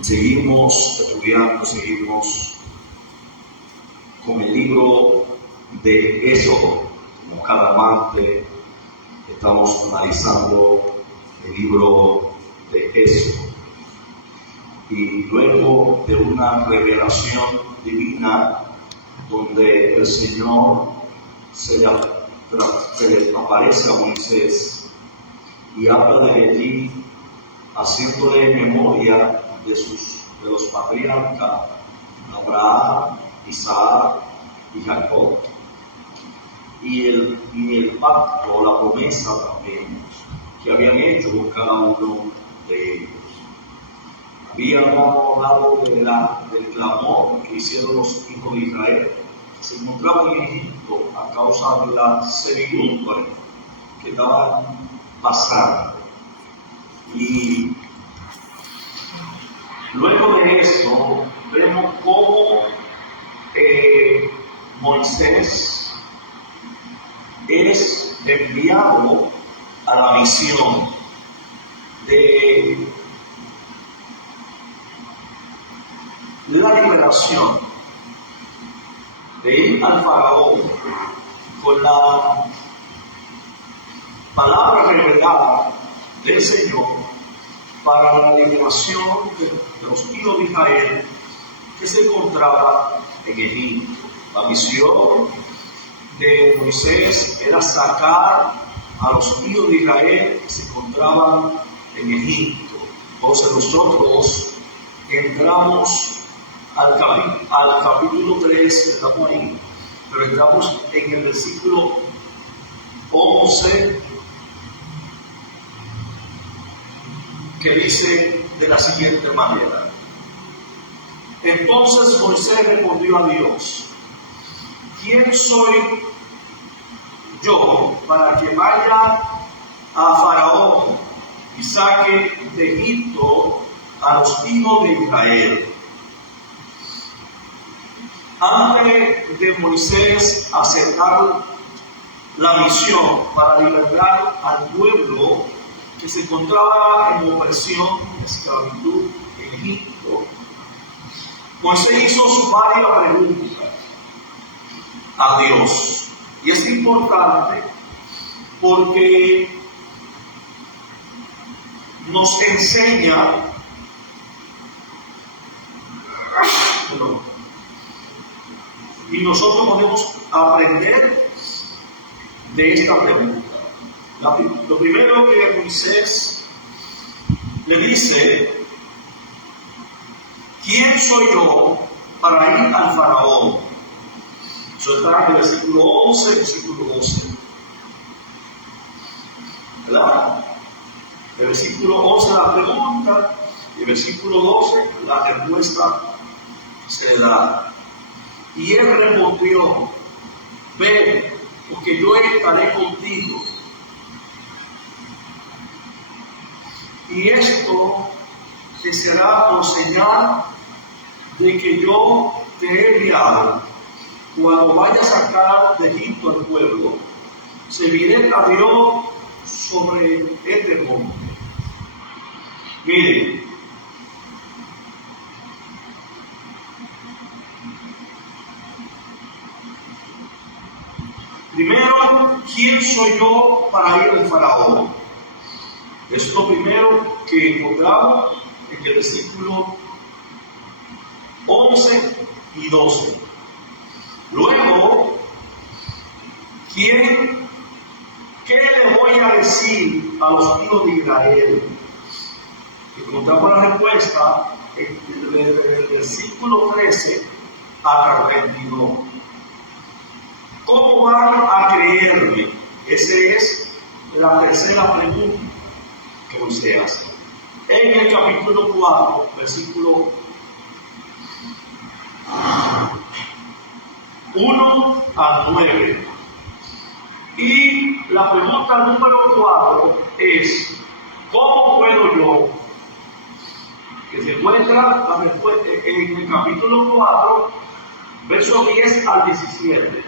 Seguimos estudiando, seguimos con el libro de Éxodo. Como cada martes estamos analizando el libro de Éxodo. Y luego de una revelación divina donde el Señor se le aparece a Moisés y habla de allí, haciéndole memoria de los patriarcas Abraham, Isaac y Jacob, y el pacto, la promesa también que habían hecho con cada uno de ellos. Habíamos hablado del clamor que hicieron los hijos de Israel, que se encontraban en Egipto a causa de la servidumbre que estaban pasando. Y luego de esto, vemos cómo Moisés es enviado a la misión de la liberación, de ir al faraón con la palabra revelada del Señor para la liberación de los hijos de Israel que se encontraban en Egipto. La misión de Moisés era sacar a los hijos de Israel que se encontraban en Egipto. Entonces nosotros entramos al capítulo 3, estamos ahí, pero entramos en el versículo 11, que dice de la siguiente manera: entonces Moisés respondió a Dios: ¿quién soy yo para que vaya a Faraón y saque de Egipto a los hijos de Israel? Antes de Moisés aceptar la misión para liberar al pueblo que se encontraba en opresión y esclavitud en Egipto, Moisés hizo varias preguntas a Dios. Y es importante porque nos enseña y nosotros podemos aprender de esta pregunta. Lo primero que Moisés le dice: ¿quién soy yo para ir al faraón? Eso está en el versículo 11 y versículo 12. ¿Verdad? El versículo 11 la pregunta y el versículo 12 la respuesta se le da. Y él respondió: ven, porque yo estaré contigo. Y esto te será por señal de que yo te he enviado. Cuando vayas a sacar de Egipto al pueblo, serviré a Dios sobre este monte. Miren, primero, ¿quién soy yo para ir al faraón? Es lo primero que encontramos en el versículo 11 y 12. Luego, ¿qué le voy a decir a los hijos de Israel? Encontramos la respuesta en el versículo 13 hasta el 22. ¿Cómo van a creerme? Esa es la tercera pregunta que Moisés hace. En el capítulo 4, versículo 1 al 9. Y la pregunta número 4 es: ¿cómo puedo yo? Que se encuentra la respuesta en el capítulo 4, versos 10 al 17.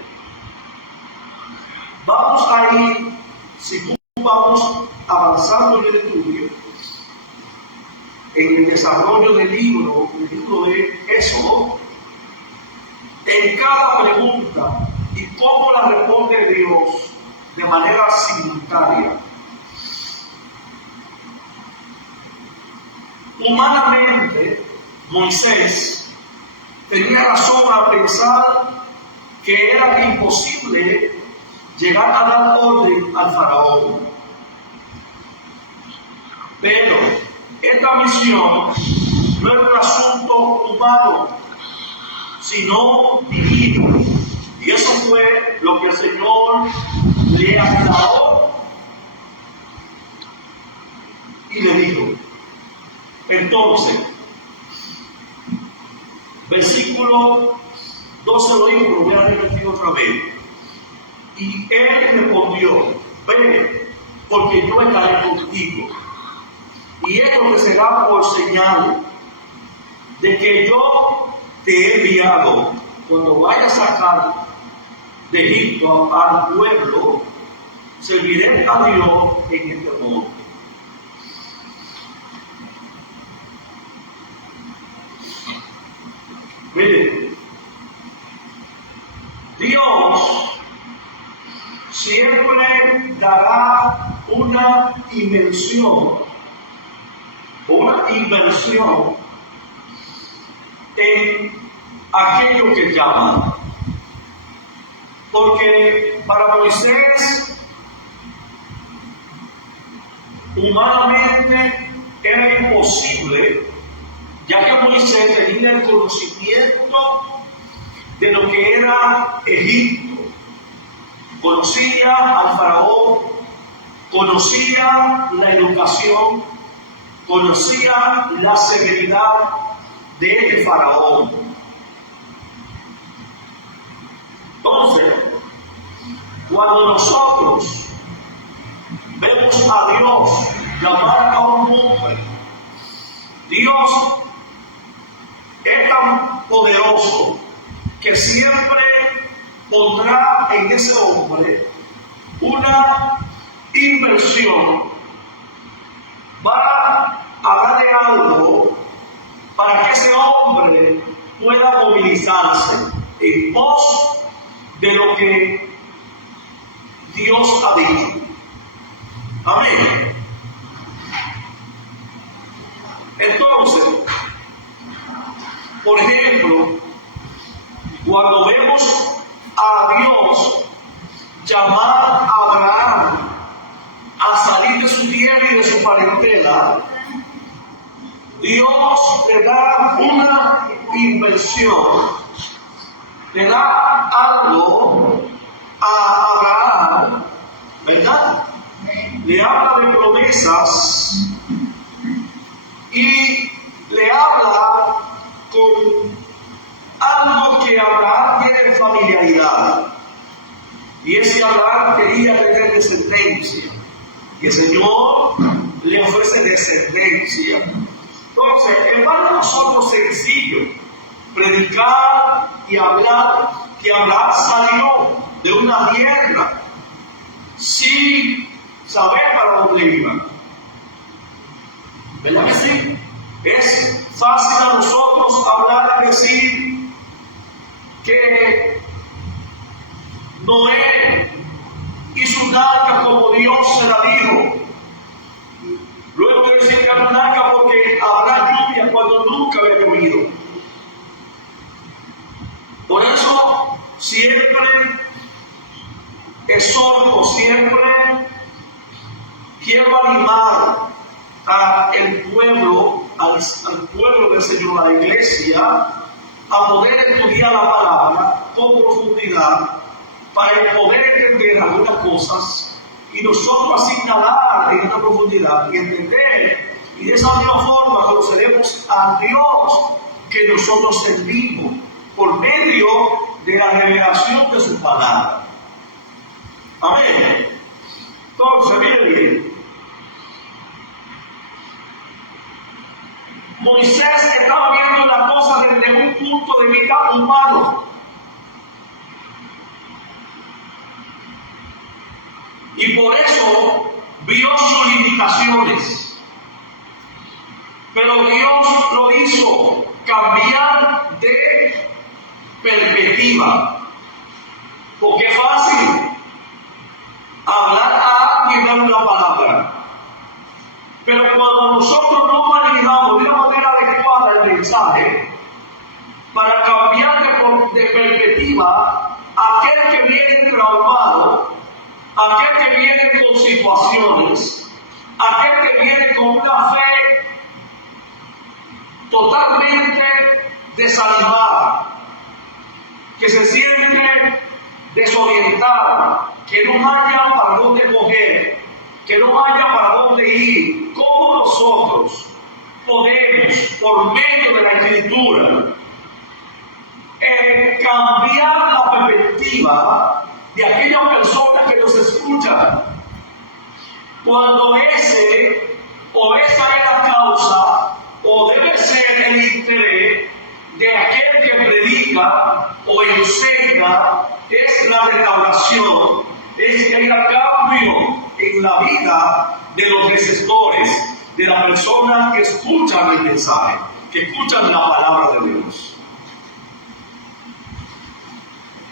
Vamos a ir, si vamos avanzando en el estudio, en el desarrollo del libro de Éxodo, en cada pregunta y cómo la responde Dios de manera simultánea. Humanamente, Moisés tenía razón a pensar que era imposible llegar a dar orden al faraón. Pero esta misión no era un asunto humano, sino divino. Y eso fue lo que el Señor le aclaró y le dijo. Entonces, versículo 12 lo digo, lo voy a repetir otra vez. Y él respondió: ve, porque yo estaré contigo. Y esto te será por señal de que yo te he enviado. Cuando vayas a sacar de Egipto al pueblo, serviré a Dios en este modo. Mire, Dios siempre dará una invención o una inversión en aquello que llama. Porque para Moisés, humanamente era imposible, ya que Moisés tenía el conocimiento de lo que era Egipto. Conocía al faraón, conocía la educación, conocía la severidad de este faraón. Entonces, cuando nosotros vemos a Dios llamar a un hombre, Dios es tan poderoso que siempre pondrá en ese hombre una inversión para darle algo para que ese hombre pueda movilizarse en pos de lo que Dios ha dicho. Amén. Entonces, por ejemplo, cuando vemos a Dios llamar a Abraham a salir de su tierra y de su parentela, Dios le da una inversión, le da algo a Abraham, ¿verdad? Le habla de promesas y le habla con algo que Abraham tiene familiaridad. Y es que Abraham quería tener descendencia. Y el Señor le ofrece descendencia. Entonces, es para nosotros sencillo predicar y hablar que Abraham salió de una tierra sin saber para dónde iba. ¿Verdad que sí? Es fácil a nosotros hablar y decir que Noé hizo un arca como Dios se la dijo. Luego de decir que era un arca porque habrá lluvia cuando nunca había llovido. Por eso siempre exhorto, siempre quiero animar al pueblo del Señor, a la iglesia, a poder estudiar la palabra con profundidad para poder entender algunas cosas y nosotros así nadar en esta profundidad y entender, y de esa misma forma conoceremos a Dios que nosotros servimos por medio de la revelación de su palabra. Amén. Entonces, miren bien, Moisés estaba viendo la cosa desde un punto de vista humano. Y por eso vio sus limitaciones. Pero Dios lo hizo cambiar de perspectiva. Porque es fácil hablar a alguien y dar una palabra. Pero cuando nosotros no manejamos de una manera adecuada el mensaje, para cambiar de perspectiva, aquel que viene traumado, aquel que viene con situaciones, aquel que viene con una fe totalmente desanimada, que se siente desorientada, que no haya para dónde coger, que no haya para dónde ir, ¿cómo nosotros podemos, por medio de la Escritura, cambiar la perspectiva de aquellas personas que nos escuchan? Cuando ese o esa es la causa o debe ser el interés de aquel que predica o enseña, es la restauración, es el cambio en la vida de los receptores, de las personas que escuchan el mensaje, que escuchan la palabra de Dios.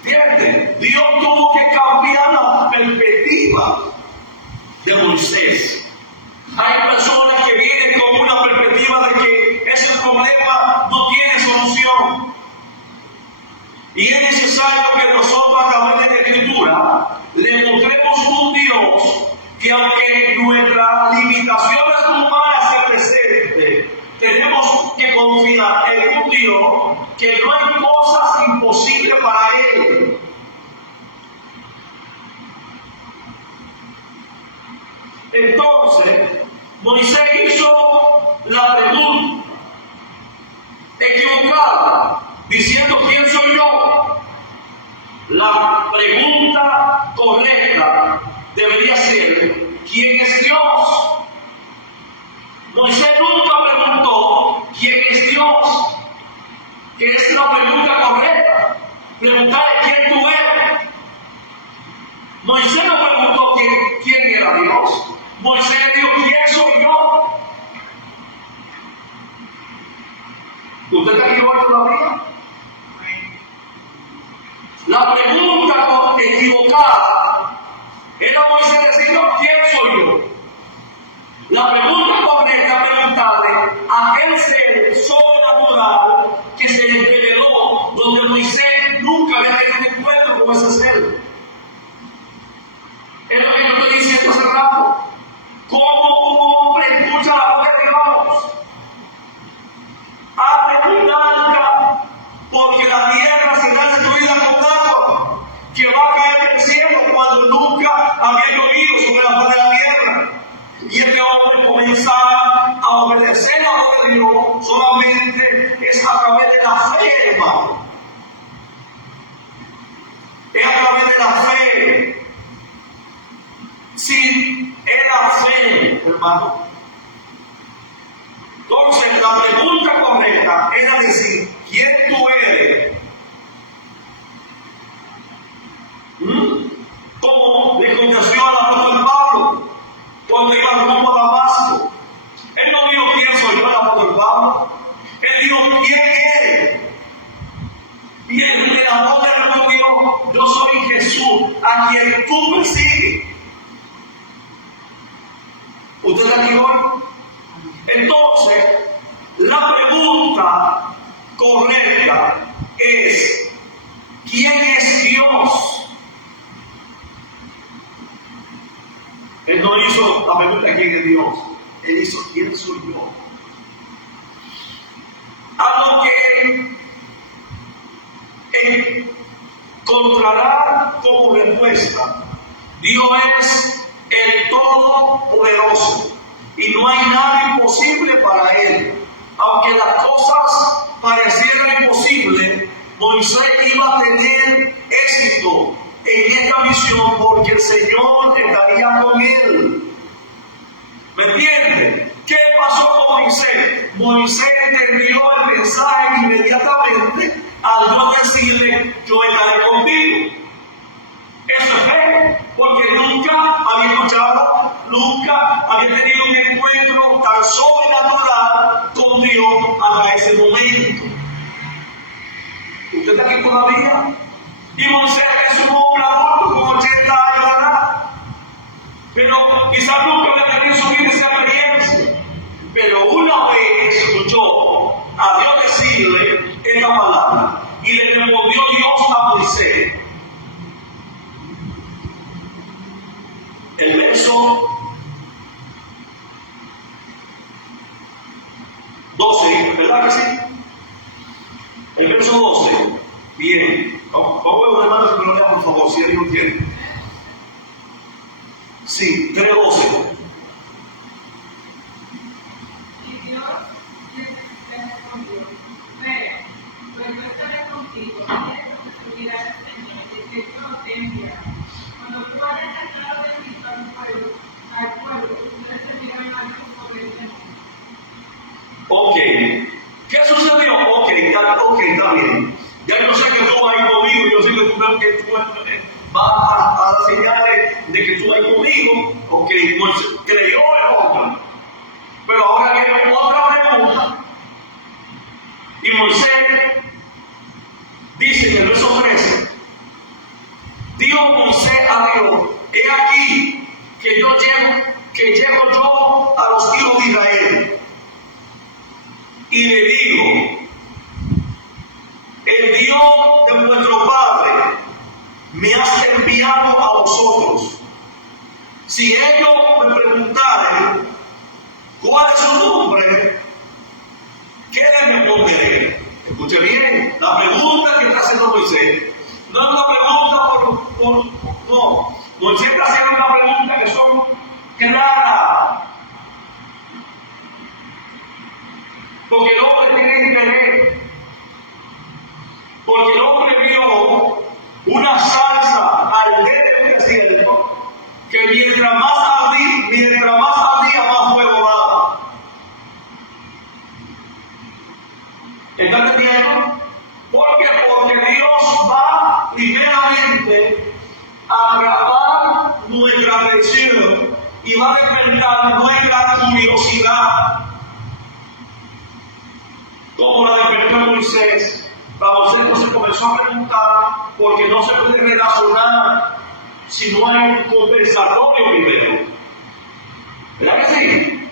¿Entienden? Dios tuvo que cambiar la perspectiva de Moisés. Hay personas que vienen con una perspectiva de que ese problema no tiene solución. Y es necesario que nosotros, a través de la Escritura, le mostremos un Dios que, aunque nuestras limitaciones humanas se presenten, tenemos que confiar en un Dios que no hay cosas imposibles para Él. Entonces, Moisés hizo la pregunta equivocada, diciendo: ¿quién soy yo? La pregunta correcta debería ser: ¿quién es Dios? Moisés nunca preguntó: ¿quién es Dios? Que es la pregunta correcta. Preguntar: ¿quién tú eres? Moisés no preguntó quién era Dios. Moisés dijo: ¿quién soy yo? ¿Usted está aquí hoy todavía? La pregunta equivocada era Moisés decir: ¿quién soy yo? La pregunta correcta es preguntarle a aquel ser sobrenatural que se le reveló, donde Moisés nunca había tenido un encuentro con ese ser. Es lo que yo estoy diciendo hace rato. ¿Cómo un hombre escucha la voz de Dios? Hazle un arca, porque la tierra será destruida con agua, que va a caer del cielo cuando nunca había llovido sobre la faz de la tierra. Y este hombre comenzará a obedecer la voz de Dios solamente es a través de la fe, hermano. Es a través de la fe. Sí, es la fe, hermano. Entonces, la pregunta correcta era decir: ¿quién tú eres? Como le contestó al apóstol Pablo cuando iba rumbo a Damasco. Él no dijo: ¿quién soy yo, el apóstol Pablo? Él dijo: ¿quién eres? Y el apóstol respondió: yo soy Jesús, a quien tú persigues. ¿Usted está aquí hoy? Entonces, la pregunta correcta es: ¿quién es Dios? Él no hizo la pregunta: ¿quién es Dios? Él hizo: ¿quién soy yo? A lo que encontrará como respuesta: Dios es el Todopoderoso y no hay nada imposible para Él. Aunque las cosas parecieran imposibles, Moisés iba a tener éxito en esta misión porque el Señor estaría con él. ¿Me entiende? ¿Qué pasó con Moisés? Moisés entendió el mensaje inmediatamente al no decirle: yo estaré contigo. Eso es fe, porque nunca había escuchado, nunca había tenido un encuentro tan tan sobrenatural con Dios hasta ese momento. ¿Usted está aquí todavía? Y Moisés es un hombre adulto con 80 años de edad. Pero quizás nunca le tenía en su vida esa experiencia. Pero una vez escuchó a Dios decirle esta palabra. Y le respondió Dios a Moisés. El verso 12, ¿verdad que sí? El verso 12. Bien. Vamos a ver, hermanos, que lo lean, por favor, si alguien lo tiene. Sí, 3:12. Y Dios le respondió: Ve, pues yo estaré contigo, y subirás al Señor, y que yo te enviaré. Cuando tú hayas sacado de Egipto al pueblo, ustedes servirán a Dios por el Señor. Ok. ¿Qué sucedió? Ok, está bien. Ya yo sé que tú ahí conmigo, yo sé que tú vas a dar señales de que tú ahí conmigo. Ok, pues creyó el hombre. Pero ahora viene otra pregunta. Y Moisés dice en el verso 13, dijo Moisés a Dios: he aquí que llego yo a los hijos de Israel. Y le digo: el Dios de vuestro Padre me has enviado a vosotros. Si ellos me preguntaren cuál es su nombre, ¿qué les responderé? Escuche bien, la pregunta que está haciendo Moisés no es una pregunta no. Moisés está haciendo una pregunta que son claras. Porque el hombre tiene interés. Porque el hombre vio una salsa al dente del desierto que mientras más ardía, más fuego daba. ¿Está entendiendo? ¿Por qué? Porque Dios va primeramente a tratar nuestra atención y va a despertar nuestra curiosidad. Como la despertó Moisés. Moisés no se comenzó a preguntar porque no se puede relacionar si no hay un conversatorio primero. ¿Verdad que sí?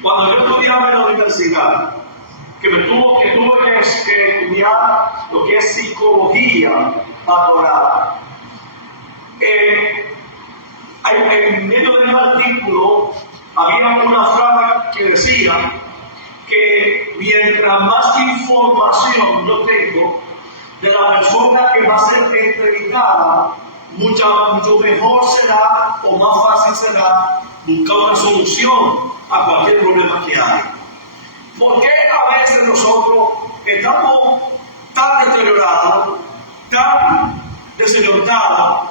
Cuando yo estudiaba en la universidad, que tuve que estudiar lo que es psicología pastoral, en medio de un artículo había una frase que decía que mientras más información yo tengo de la persona que va a ser entrevistada, mucho mejor será o más fácil será buscar una solución a cualquier problema que hay. ¿Por qué a veces nosotros estamos tan deteriorados, tan desorientados,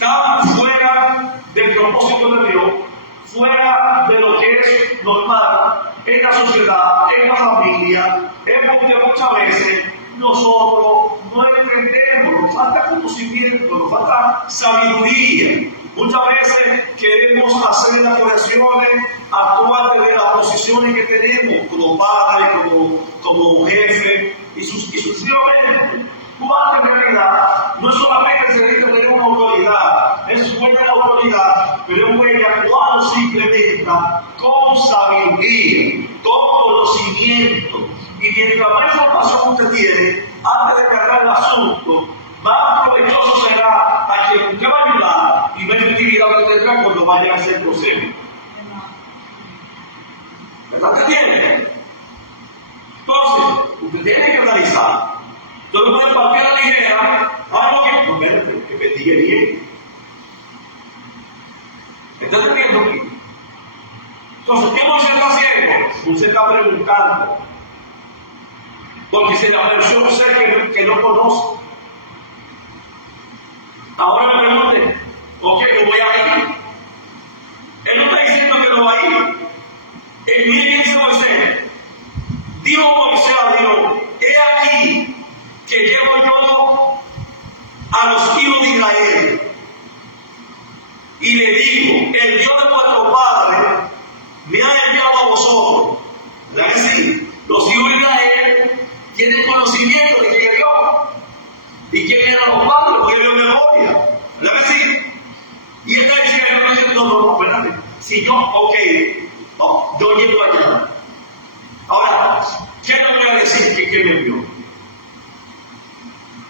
tan fuera del propósito de Dios, fuera de lo que es normal en la sociedad, en la familia? Es porque muchas veces nosotros no entendemos, nos falta conocimiento, nos falta sabiduría. Muchas veces queremos hacer las correcciones actuales de las posiciones que tenemos como padre, como jefe y sucesivamente. Cuando en realidad no solamente se necesita tener una autoridad, es buena la autoridad, pero es buena cuando se implementa con sabiduría, con conocimiento. Y mientras más información usted tiene, antes de tratar el asunto, más provechoso será a quien usted va a ayudar y más utilidad que tendrá cuando vaya a hacer el proceso. ¿Verdad que tiene? Entonces, usted tiene que analizar. Yo no puedo partir a la ligera algo que no, espérate, que investigue bien. ¿Está entendiendo aquí? Entonces, ¿qué Moisés está haciendo? Usted está preguntando. Porque si la persona sé que no conoce. Ahora me pregunte, ok, no voy a ir. Él no está diciendo que no va a ir. Mire qué dice Moisés. Dijo Moisés a Dios: he aquí que llevo yo a los hijos de Israel. Y le digo: el Dios de vuestro Padre vosotros. ¿Verdad que sí? Los hijos de Israel tienen conocimiento de quién es Dios y quién eran los padres, porque Dios memoria. ¿Verdad que sí? Y él está diciendo, no, espérate. Si yo, ok, no, yo llego allá. Ahora, ¿qué le voy a decir que me envió?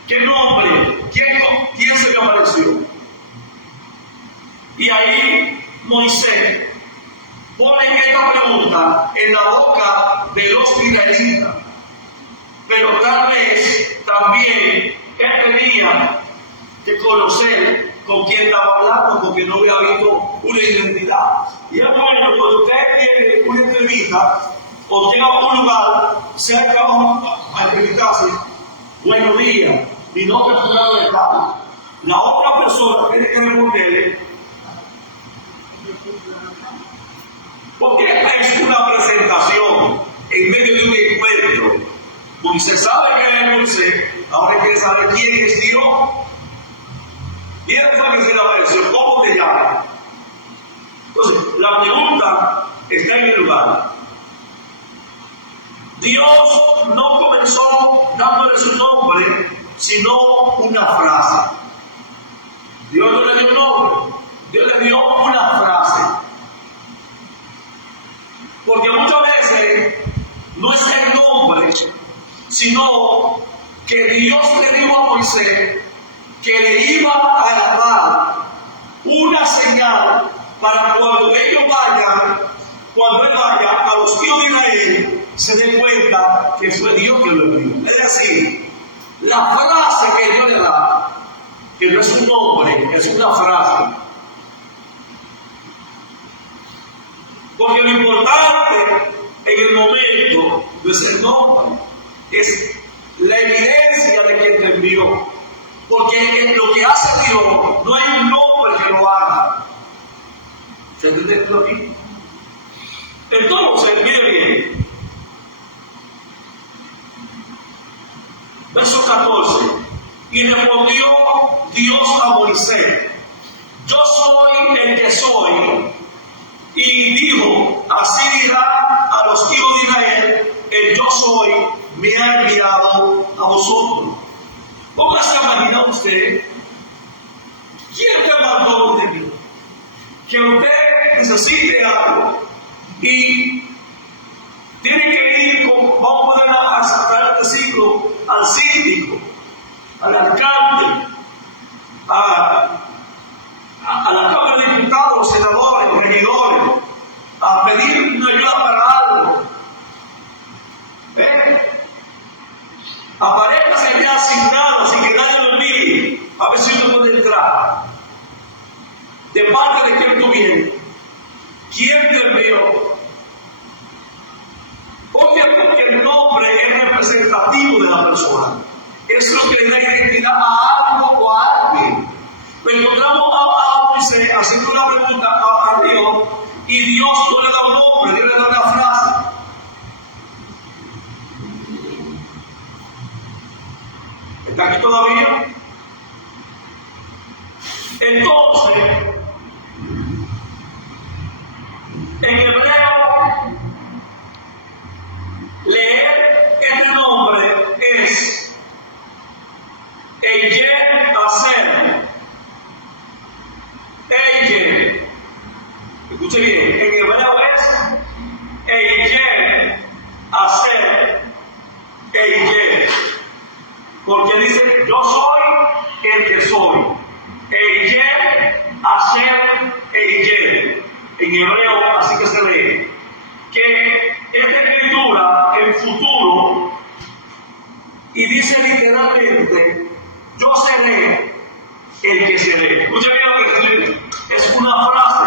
¿Qué nombre? ¿Quién se le apareció? Y ahí Moisés pone esta pregunta en la boca de los israelitas. Pero tal vez también él tenía que conocer con quién estaba hablando, porque no había visto una identidad. Y es bueno, cuando usted tiene una entrevista o llega a un lugar, cerca a entrevistarse, buenos días, mi nombre es fulano de tal. La otra persona tiene que responderle, porque es una presentación en medio de un encuentro. Moisés sabe que es Moisés, ahora quiere saber quién es Dios. ¿Quién fue que se le apareció? ¿Cómo te llamas? Entonces, la pregunta está en el lugar. Dios no comenzó dándole su nombre, sino una frase. Dios no le dio un nombre, Dios le dio una frase. Porque muchas veces no es el nombre, sino que Dios le dijo a Moisés que le iba a dar una señal para cuando ellos vayan, cuando él vaya a los hijos de Israel, se den cuenta que fue Dios que lo envió. Es decir, la frase que Dios le da, que no es un nombre, es una frase. Porque lo importante en el momento de ese nombre es la evidencia de que te envió. Porque lo que hace Dios, no hay un nombre que lo haga. ¿Se entiende esto aquí? Entonces, mire bien. Verso 14. Y respondió Dios a Moisés: yo soy el que soy. Y dijo: así dirá a los hijos de Israel, el yo soy me ha enviado a vosotros. Póngase a imaginar usted, ¿quién te mandó de mí? Que usted necesite algo y tiene que ir con, vamos a poner a sacar este siglo, al síndico, al alcalde, a la Cámara de Diputados, los senadores, los regidores, a pedir una ayuda para algo. Aparece ya asignado, sin que nadie lo mire, a ver si uno puede entrar. ¿De parte de quién tú vienes? ¿Quién te envió? Porque el nombre es representativo de la persona. Es lo que le da identidad a algo o a alguien. Lo encontramos a Moisés haciendo una pregunta a Dios, y Dios no le da un nombre, Dios le da una frase. ¿Está aquí todavía? Entonces, en hebreo, leer este nombre es Eyer Hacer. Eyer. Escuche bien, en hebreo es Eyer Hacer. Eyer. Porque dice, yo soy el que soy. Eyer Hacer Eyer. En hebreo así que se lee. Que esta escritura en futuro, y dice literalmente, yo seré el que seré. Escuchen bien lo que dice. Es una frase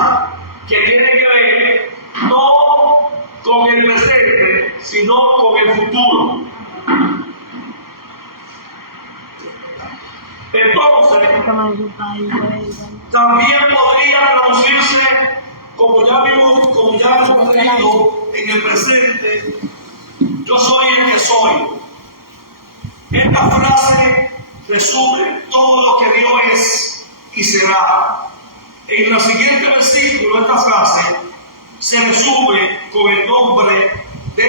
que tiene que ver no con el presente, sino con el futuro. Entonces, también podría traducirse, como ya hemos leído en el presente, yo soy el que soy. Esta frase resume todo lo que Dios es y será. En el siguiente versículo, esta frase se resume con el nombre de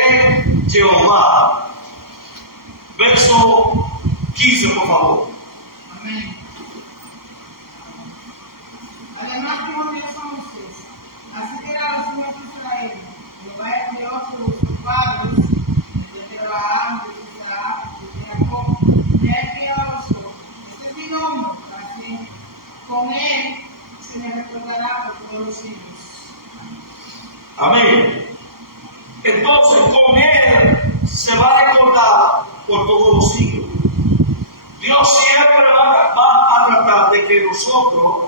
Jehová. Verso 15, por favor. Amén. Además, dijo Dios a Moisés: así dirá los hijos de Israel: Jehová es Dios de vuestros padres, de Abraham, de Isaac, de Jacob, me ha enviado a vosotros. Este es mi nombre para siempre. Con él se me recordará por todos los siglos. Amén. Entonces, con él se va a recordar por todos los siglos. Dios siempre va a tratar de que nosotros,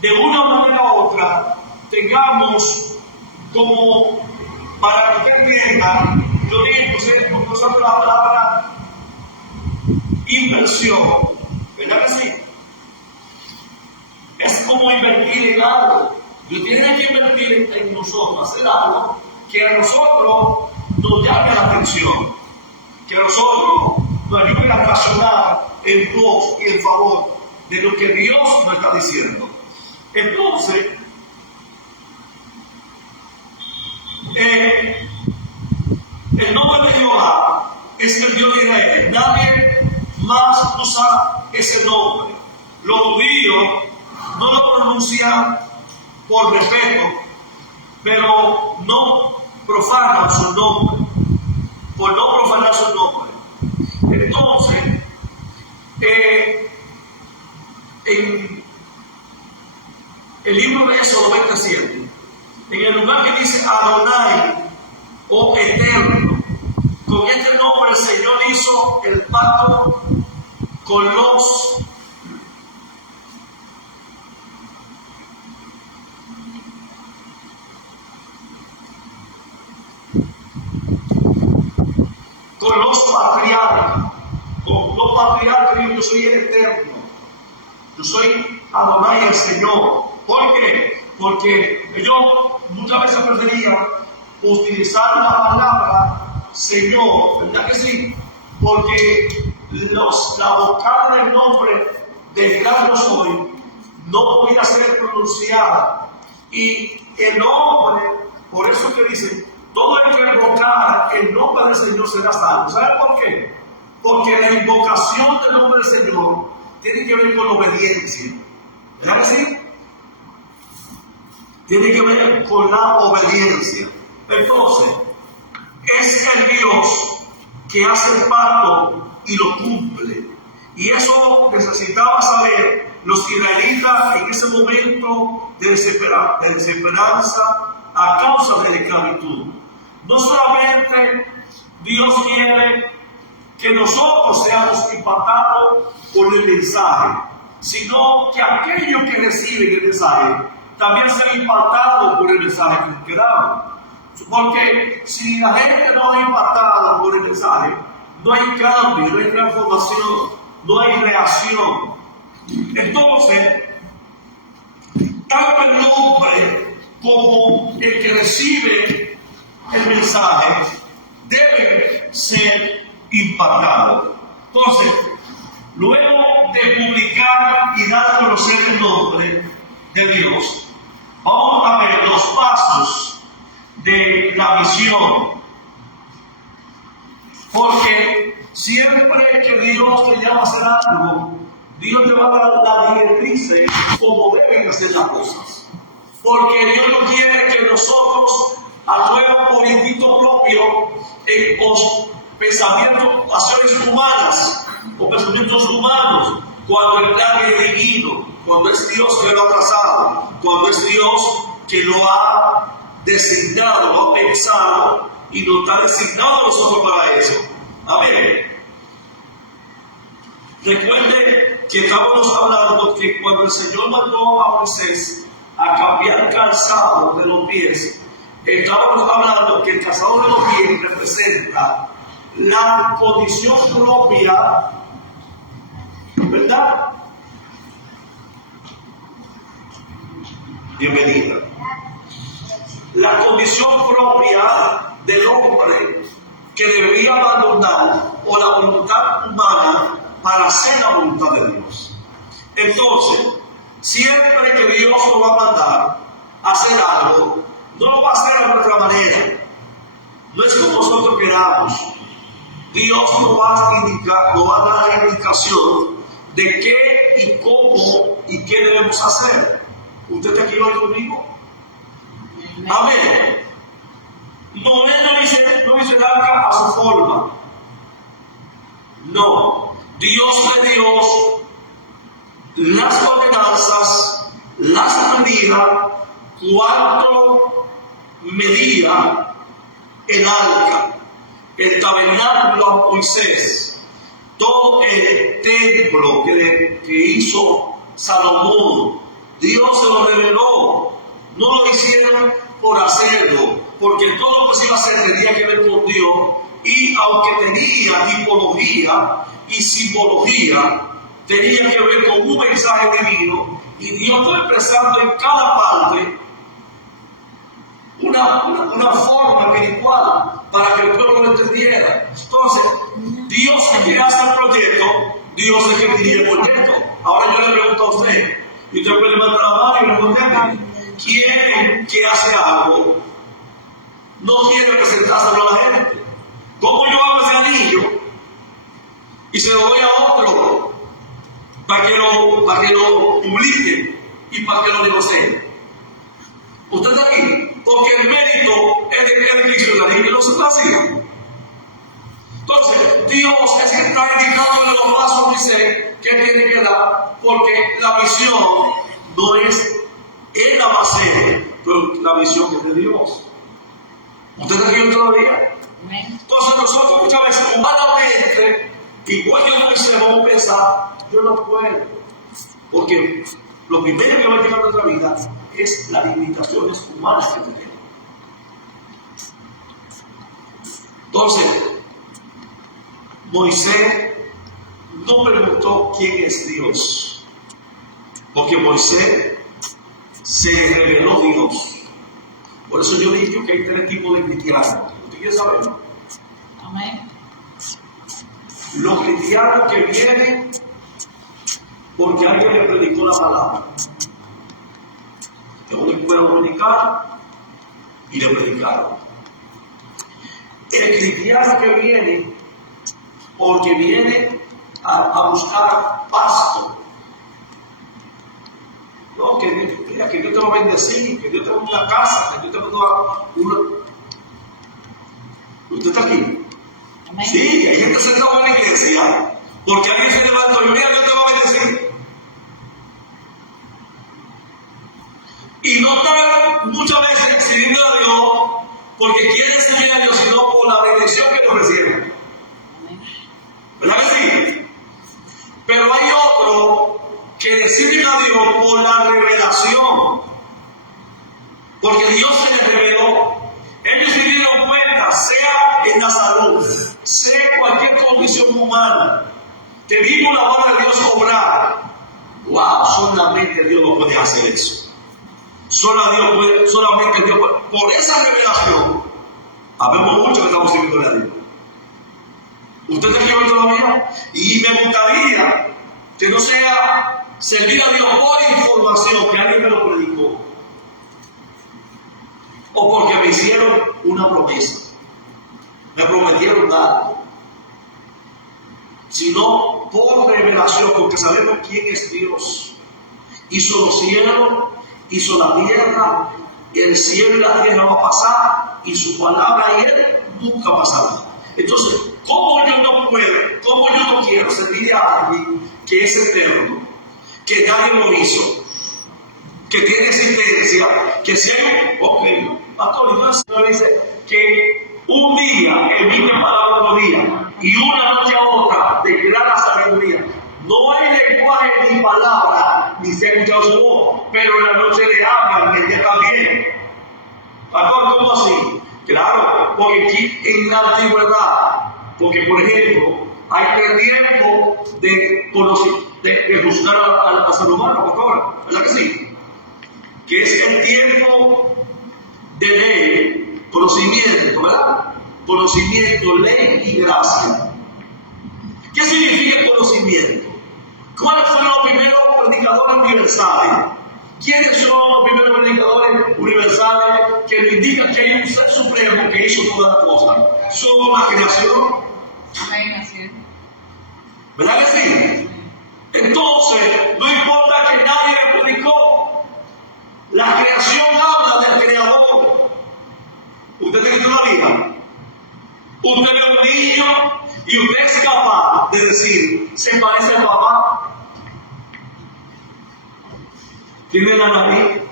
de una manera u otra, tengamos como, para que usted entienda, yo digo, nosotros la palabra inversión, ¿verdad que sí? Es como invertir en algo. Dios tiene que invertir en nosotros, hacer algo que a nosotros nos llame la atención, que a nosotros nos ayude a razonar en pos y en favor de lo que Dios nos está diciendo. Entonces, el nombre de Jehová es el Dios de Israel. Nadie más usa ese nombre. Los judíos no lo pronuncian por respeto, pero no profanan su nombre, por no profanar su nombre. Entonces, en el libro de Éxodo 97, en el lugar que dice Adonai o Eterno, con este nombre el Señor hizo el pacto con los patriarcas. Con los patriarcas, yo soy el Eterno. Yo soy Adonai, el Señor. ¿Por qué? Porque ellos muchas veces preferían utilizar la palabra Señor, ¿verdad que sí? Porque la vocal del nombre del gran yo soy no podía ser pronunciada. Y el nombre, por eso que dicen, todo el que invocar el nombre del Señor será salvo. ¿Saben por qué? Porque la invocación del nombre del Señor tiene que ver con la obediencia. ¿Verdad que sí? Tiene que ver con la obediencia. Entonces, es el Dios que hace el pacto y lo cumple. Y eso necesitaba saber los israelitas en ese momento de desesperanza a causa de la esclavitud. No solamente Dios quiere que nosotros seamos impactados por el mensaje, sino que aquellos que reciben el mensaje también sean impactados por el mensaje que damos. Porque si la gente no es impactada por el mensaje, no hay cambio, no hay transformación, no hay reacción. Entonces, tanto el hombre como el que recibe el mensaje deben ser impactados. Entonces, luego de publicar y dar a conocer el nombre de Dios, vamos a ver los pasos de la misión. Porque siempre que Dios te llama a hacer algo, Dios te va a dar la directriz cómo deben hacer las cosas. Porque Dios no quiere que nosotros actuemos por instinto propio en pensamientos, acciones humanas o pensamientos humanos, cuando el plan es divino, cuando es Dios que lo ha trazado, cuando es Dios que lo ha designado, lo ha pensado y nos está designado a nosotros para eso. Amén. Recuerde que estábamos hablando que cuando el Señor mandó a Moisés a cambiar el calzado de los pies, estábamos hablando que el calzado de los pies representa la condición propia, ¿verdad? Bienvenida. La condición propia del hombre que debía abandonar o la voluntad humana para hacer la voluntad de Dios. Entonces, siempre que Dios lo va a mandar a hacer algo, no lo va a hacer a nuestra manera. No es como nosotros queramos. Dios nos va a indicar, nos va a dar la indicación de qué y cómo y qué debemos hacer. ¿Usted está aquí hoy conmigo? Amén. Noé no hizo el arca a su forma. No. Dios le dio las ordenanzas, las medidas, cuánto medía el arca, el tabernáculo a Moisés, todo el templo que hizo Salomón. Dios se lo reveló. No lo hicieron por hacerlo, porque todo lo que se iba a hacer tenía que ver con Dios, y aunque tenía tipología y simbología, tenía que ver con un mensaje divino, y Dios fue expresando en cada parte una forma espiritual para que el pueblo lo entendiera. Entonces, Dios es quien hace el proyecto, Dios es quien dirige el proyecto. Ahora yo le pregunto a usted, y usted puede levantar la mano y responderme: ¿quién que hace algo no quiere presentárselo a la gente? ¿Cómo yo hago ese anillo y se lo doy a otro para que lo publique y para que lo negocie? ¿Usted está aquí? Porque el mérito es de Cristo y la gente no se está haciendo. Entonces, Dios es que está indicándole los pasos a Moisés que tiene que dar, porque la visión no es él la va a hacer, pero la visión es de Dios. ¿Usted está aquí todavía? Entonces, nosotros muchas veces, humanamente, igual que Moisés, vamos a pensar: yo no puedo, porque lo primero que va a llegar a nuestra vida es las limitaciones humanas que tenemos. Entonces, Moisés no preguntó quién es Dios, porque Moisés se reveló Dios. Por eso yo digo que hay tres tipos de cristianos. ¿Usted quiere saberlo? Amén. Los cristianos que vienen porque alguien le predicó la palabra. En una escuela dominical y le predicaron. El cristiano que viene porque viene a buscar pasto. No, que Dios te va a bendecir, que Dios te va a dar una casa, que Dios te va a dar una. ¿Usted está aquí? Amén. Sí, hay gente sentada en la iglesia porque alguien se levantó y mira, Dios te va a bendecir. Y no está muchas veces sirviendo a Dios porque quiere servir a Dios, sino por la bendición que le recibe. ¿Verdad que sí? Pero hay otros que le sirven a Dios por la revelación, porque Dios se les reveló. Ellos se dieron cuenta, sea en la salud, sea en cualquier condición humana, que vimos la mano de Dios obrar. Wow, solamente Dios no puede hacer eso. Solamente Dios puede. Por esa revelación, habemos muchos que estamos sirviendo a Dios. ¿Usted está aquí hoy todavía? Y me gustaría que no sea servir a Dios por información, que alguien me lo predicó, o porque me hicieron una promesa, me prometieron algo, sino por revelación, porque sabemos quién es Dios. Hizo los cielos, hizo la tierra, el cielo y la tierra va a pasar, y su palabra y él nunca pasará. Entonces, ¿cómo yo no puedo, cómo yo no quiero servir a alguien que es eterno, que nadie lo hizo, que tiene existencia, que si hay, ok, pastor, entonces el Señor dice que un día emite palabra otro día, y una noche a otra declara sabiduría. No hay lenguaje ni palabra, ni se ha escuchado su voz, pero en la noche le hablan, el día también. Pastor, ¿cómo así? Claro, porque aquí en la antigüedad, porque por ejemplo, hay el tiempo de buscar al ser humano, pastor, ¿verdad que sí? Que es el tiempo de ley, conocimiento, ¿verdad? Conocimiento, ley y gracia. ¿Qué significa conocimiento? ¿Cuáles fueron los primeros predicadores universales? ¿Quiénes son los primeros predicadores universales que nos indican que hay un ser supremo que hizo todas las cosas? Somos la creación. Amén, así es. ¿Verdad que sí? Entonces, no importa que nadie le predicó. La creación habla del creador. Usted tiene una vida. Usted es un niño y usted es capaz de decir, ¿se parece al papá? Tiene la nariz,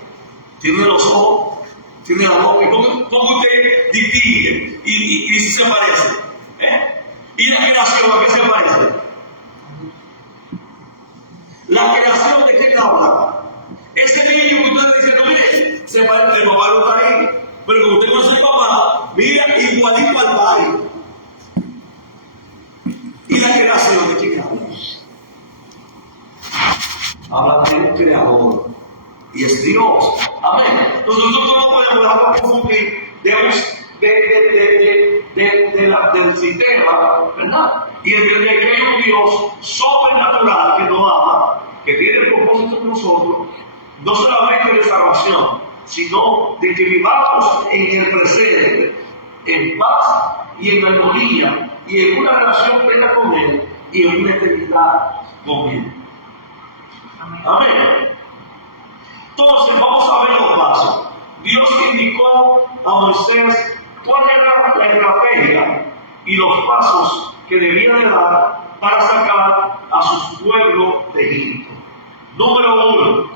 tiene los ojos, tiene la boca. ¿Y cómo usted distingue y si se parece? ¿Y la creación a qué se parece? La creación de qué habla. Ese niño que usted dice, no, mire, se parece, el papá no está ahí, pero como usted conoce al papá, mira igualito al padre. ¿Y la creación de qué habla? Habla del creador. Y es Dios. Amén. Entonces nosotros no podemos dejarlo confundir del sistema, ¿verdad? Y entender que hay un Dios sobrenatural que nos ama, que tiene el propósito con nosotros, no solamente de salvación, sino de que vivamos en el presente, en paz y en armonía, y en una relación plena con Él, y en una eternidad con Él. Amén. Entonces vamos a ver los pasos. Dios indicó a Moisés cuál era la estrategia y los pasos que debía de dar para sacar a su pueblo de Egipto. Número 1,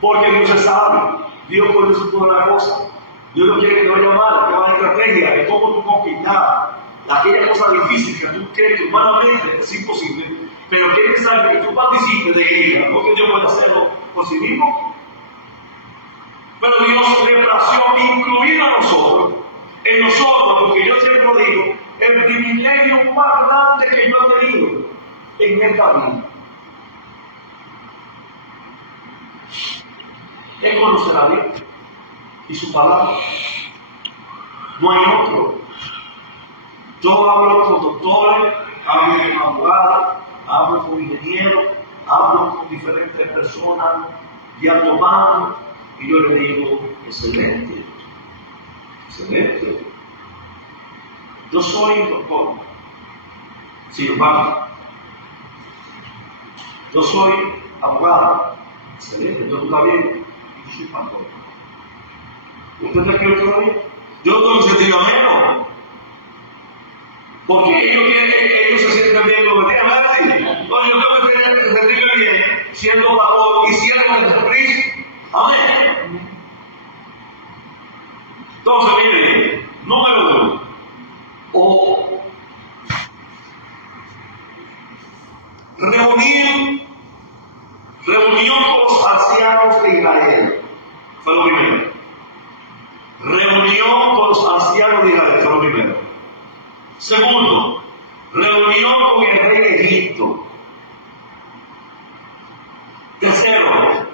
porque Dios es sabio. Dios conoce toda la cosa. Dios no quiere que te vaya mal, te va a dar estrategia de cómo tú conquistar aquella cosa difícil que tú crees que humanamente es imposible, pero quiere que saber que tú participes de ella, no que Dios puede hacerlo por sí mismo. Pero Dios le plació incluir a nosotros, en nosotros, porque yo siempre lo digo, el privilegio más grande que yo he tenido en esta vida es conocer a Dios y su palabra. No hay otro. Yo hablo con doctores, hablo con abogados, hablo con ingenieros, hablo con diferentes personas de alto mando, y yo le digo, excelente, excelente. Yo soy doctor, cirujano. Yo soy abogado, excelente. Yo también, yo soy pastor. ¿Usted está aquí todavía? Yo no me sentiría menos. Porque ellos se sienten bien como tienen arte. No, yo tengo que sentirme bien siendo pastor y siervo de Jesucristo. Amén. Entonces, miren, número 1. Reunión con los ancianos de Israel. Fue lo primero. Reunión con los ancianos de Israel. Fue lo primero. Segundo, reunión con el rey de Egipto. Tercero,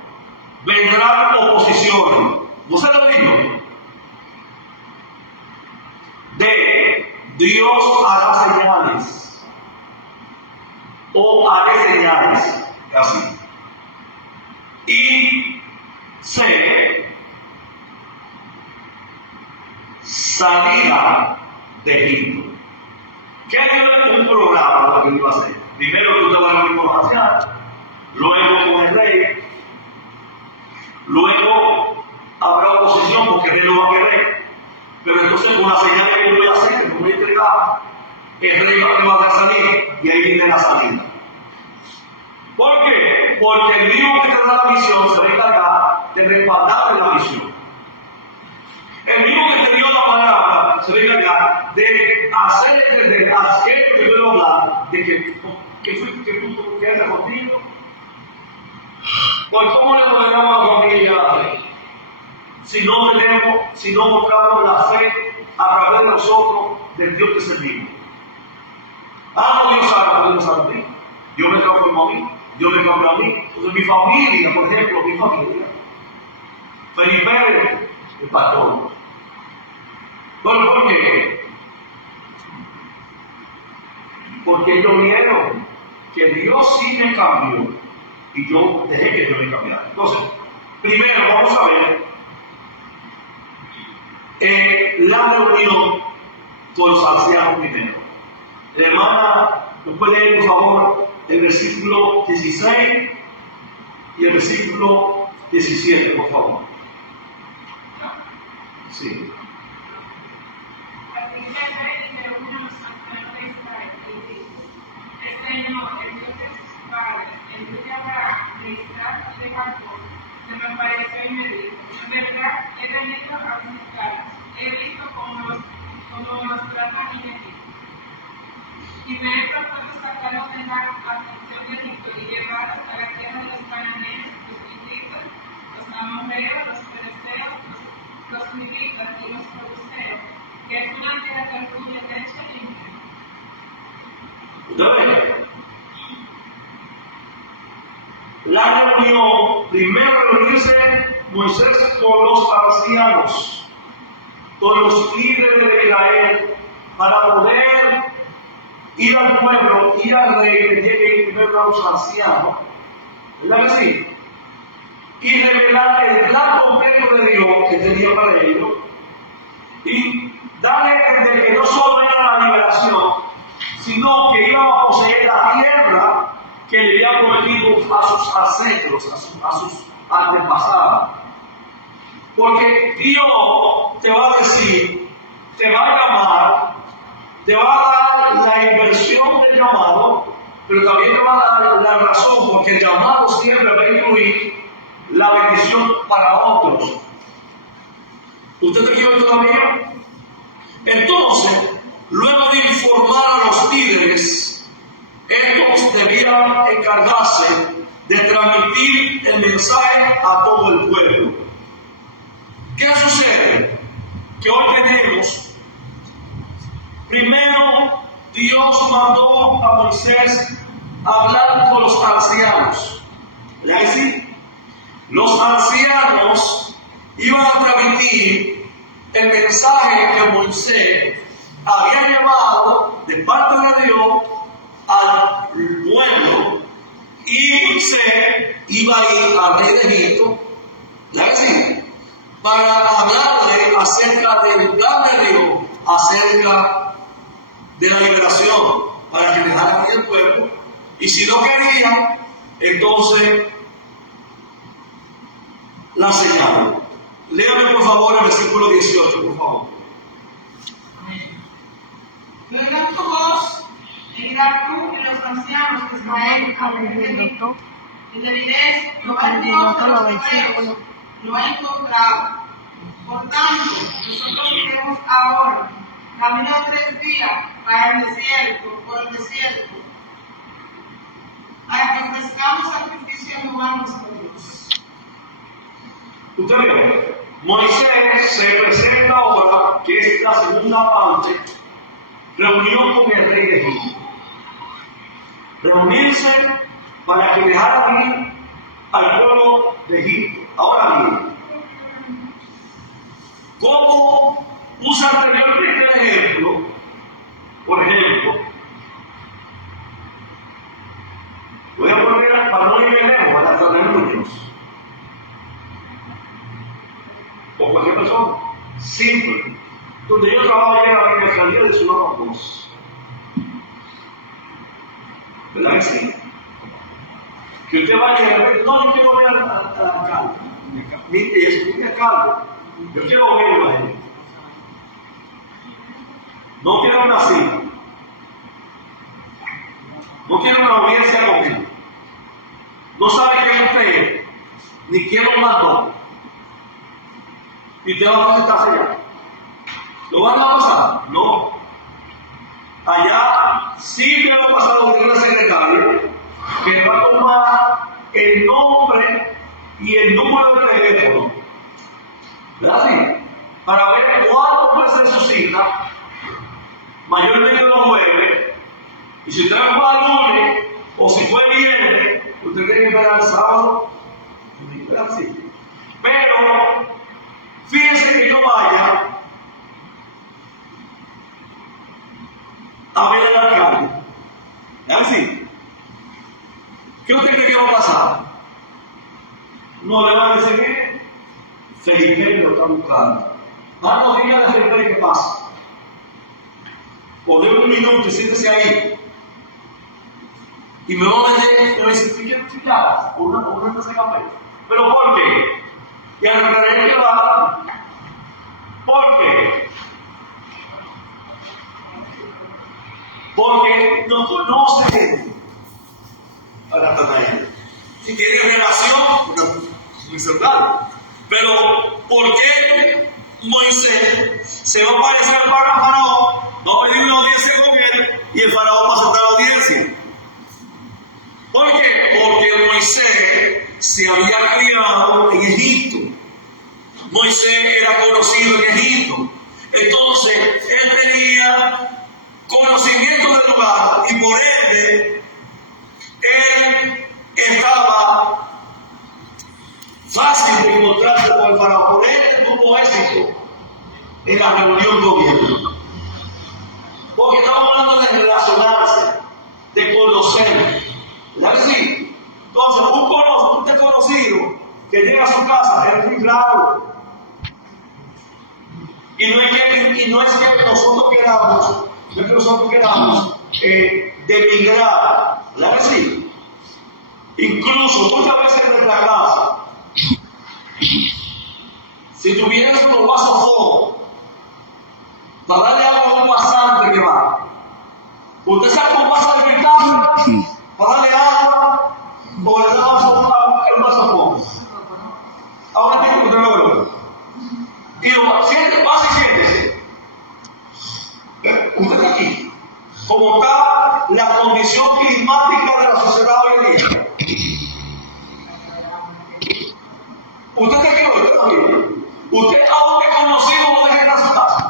vendrán oposiciones. ¿No se lo digo? Dios hará señales. O haré señales. Así. Y C, salida de Egipto. ¿Qué es un programa lo que iba a hacer? Primero tú te vas a reunir con los ancianos, luego con el rey, luego habrá oposición porque el rey no va a querer, pero entonces con la señal que yo voy a hacer, que me voy a entregar, el rey va a salir y ahí viene la salida. ¿Por qué? Porque el mismo que te da la misión se va a encargar de respaldar la misión. El mismo que te dio la palabra se va a encargar de hacer entender a aquello que yo le voy a hablar, de que tú quedas contigo. Pues ¿cómo le podemos a la familia si no mostramos la fe a través de nosotros del Dios que servimos? No, Dios sabe, Dios sabe. Yo me transformo a mí, Dios me cambia a mí. Entonces mi familia, por ejemplo, mi familia, Felipe, el pastor. Bueno, ¿por qué? Porque ellos vieron que Dios sí me cambió y yo dejé que Dios me cambiara. Entonces, primero vamos a ver la reunión con los ancianos primero. Hermana, ¿nos puede leer por favor el versículo 16 y el versículo 17, por favor? Sí. Así que el rey le reúne a los ancianos de Israel y dice: el Señor, el Dios de sus padres, el Dios de Abraham, de Isaac y de Jacob, se me apareció y me dijo: en verdad he venido a buscar, he visto cómo los tratan en Egipto. Y me he propuesto sacarlos de la aflicción de Egipto y llevarlos a la tierra de los cananeos, los hititas, los amorreos, los fereceos, los hititas y los jebuseos, que es una tierra que fluye leche y miel. ¿Usted ve? La reunión, primero reunirse Moisés con los ancianos, con los líderes de Israel, para poder ir al pueblo, ir al rey, que llegue primero a los ancianos, ¿verdad que sí? Y revelar el plan completo de Dios que tenía para ellos, y darle desde que no solo era la liberación, sino que iba a poseer la tierra que le había prometido a sus ancestros, a sus antepasados. Porque Dios te va a decir, te va a llamar, te va a dar la inversión del llamado, pero también te va a dar la razón, porque el llamado siempre va a incluir la bendición para otros. ¿Usted te quiere todavía? Entonces, luego de informar a los líderes, estos debían encargarse de transmitir el mensaje a todo el pueblo. ¿Qué sucede? Que hoy tenemos, primero, Dios mandó a Moisés a hablar con los ancianos. ¿Verdad que sí? Los ancianos iban a transmitir el mensaje que Moisés había llevado de parte de Dios al pueblo, y se iba a ir al rey de Egipto, ¿verdad que sí? Para hablarle acerca del plan de Dios, acerca de la liberación, para que dejaran el pueblo, y si no querían, entonces la señal. Léame por favor el versículo 18, por favor. Oigan tu voz, y dirás tú y los ancianos de Israel, y te diré: Jehová el Dios de los hebreos lo ha encontrado. Por tanto, nosotros iremos ahora, camino 3 días, para el desierto, por el desierto, para que ofrezcamos sacrificio a Jehová nuestro Dios. Usted ve, Moisés se presenta ahora, que es la segunda parte, reunión con el rey de Egipto. Reunirse para que dejaran ir al pueblo de Egipto. Ahora bien, ¿cómo usa anteriormente el ejemplo? Por ejemplo, voy a poner para no ir lejos, para tratarnos. O cualquier persona, simple. Donde yo trabajo en la Fiscalía de Ciudad Cruz. ¿Verdad que sí? Que usted vaya y diga: no, yo quiero ver al alcalde. Es un alcalde. Yo quiero verlo a él. No quiero una cita. No quiero una audiencia con él. No sabe quién usted es, ni quién lo mandó. Y usted va a sentarse allá. ¿Lo van a pasar? No. Allá sí me va a pasar lo de una secretaria que va a tomar el nombre y el número de teléfono, ¿verdad? Para ver cuándo puede ser su cita, mayormente los jueves, y si usted va el lunes o si fue el viernes, usted tiene que esperar el sábado, ¿verdad? Sí. Pero fíjense que yo vaya a ver al alcalde. ¿Es así? ¿Qué usted cree que va a pasar? No le va a decir que Felipe lo está buscando. No diga de Felipe qué pasa. O de un minuto y siéntese ahí. Y me va a meter, me va a decir, ¿tú quieres chillar? O una taza de café. ¿Pero por qué? Y al revés que va. ¿Por qué? Porque no conoce a Natanael. Si tiene relación, muy celular. Pero, ¿por qué Moisés se va a aparecer para Faraón? Va a pedir una audiencia con él y el Faraón va a aceptar la audiencia. ¿Por qué? Porque Moisés se había criado en Egipto. Moisés era conocido en Egipto. Entonces, él tenía conocimiento del lugar y por ende, él estaba fácil de encontrarse con el Faraón. Por ende, tuvo éxito en la reunión gobierno. Porque estamos hablando de relacionarse, de conocer. ¿Verdad que sí? Entonces, un desconocido que llega a su casa es muy raro. Y no es que nosotros queramos denigrar. ¿Verdad que sí? Incluso muchas veces en nuestra casa, si tuvieras unos vasos fuego para darle agua a un pasante que va, usted saca un pasante que está para darle agua o le da un vaso fuego. Ahora tengo que tenerlo. Y lo siente, pasa y siéntese. Usted está aquí. Como está la condición climática de la sociedad hoy en día. Usted está aquí, usted está bien. Usted, aunque conocido, no deja entrar a su casa.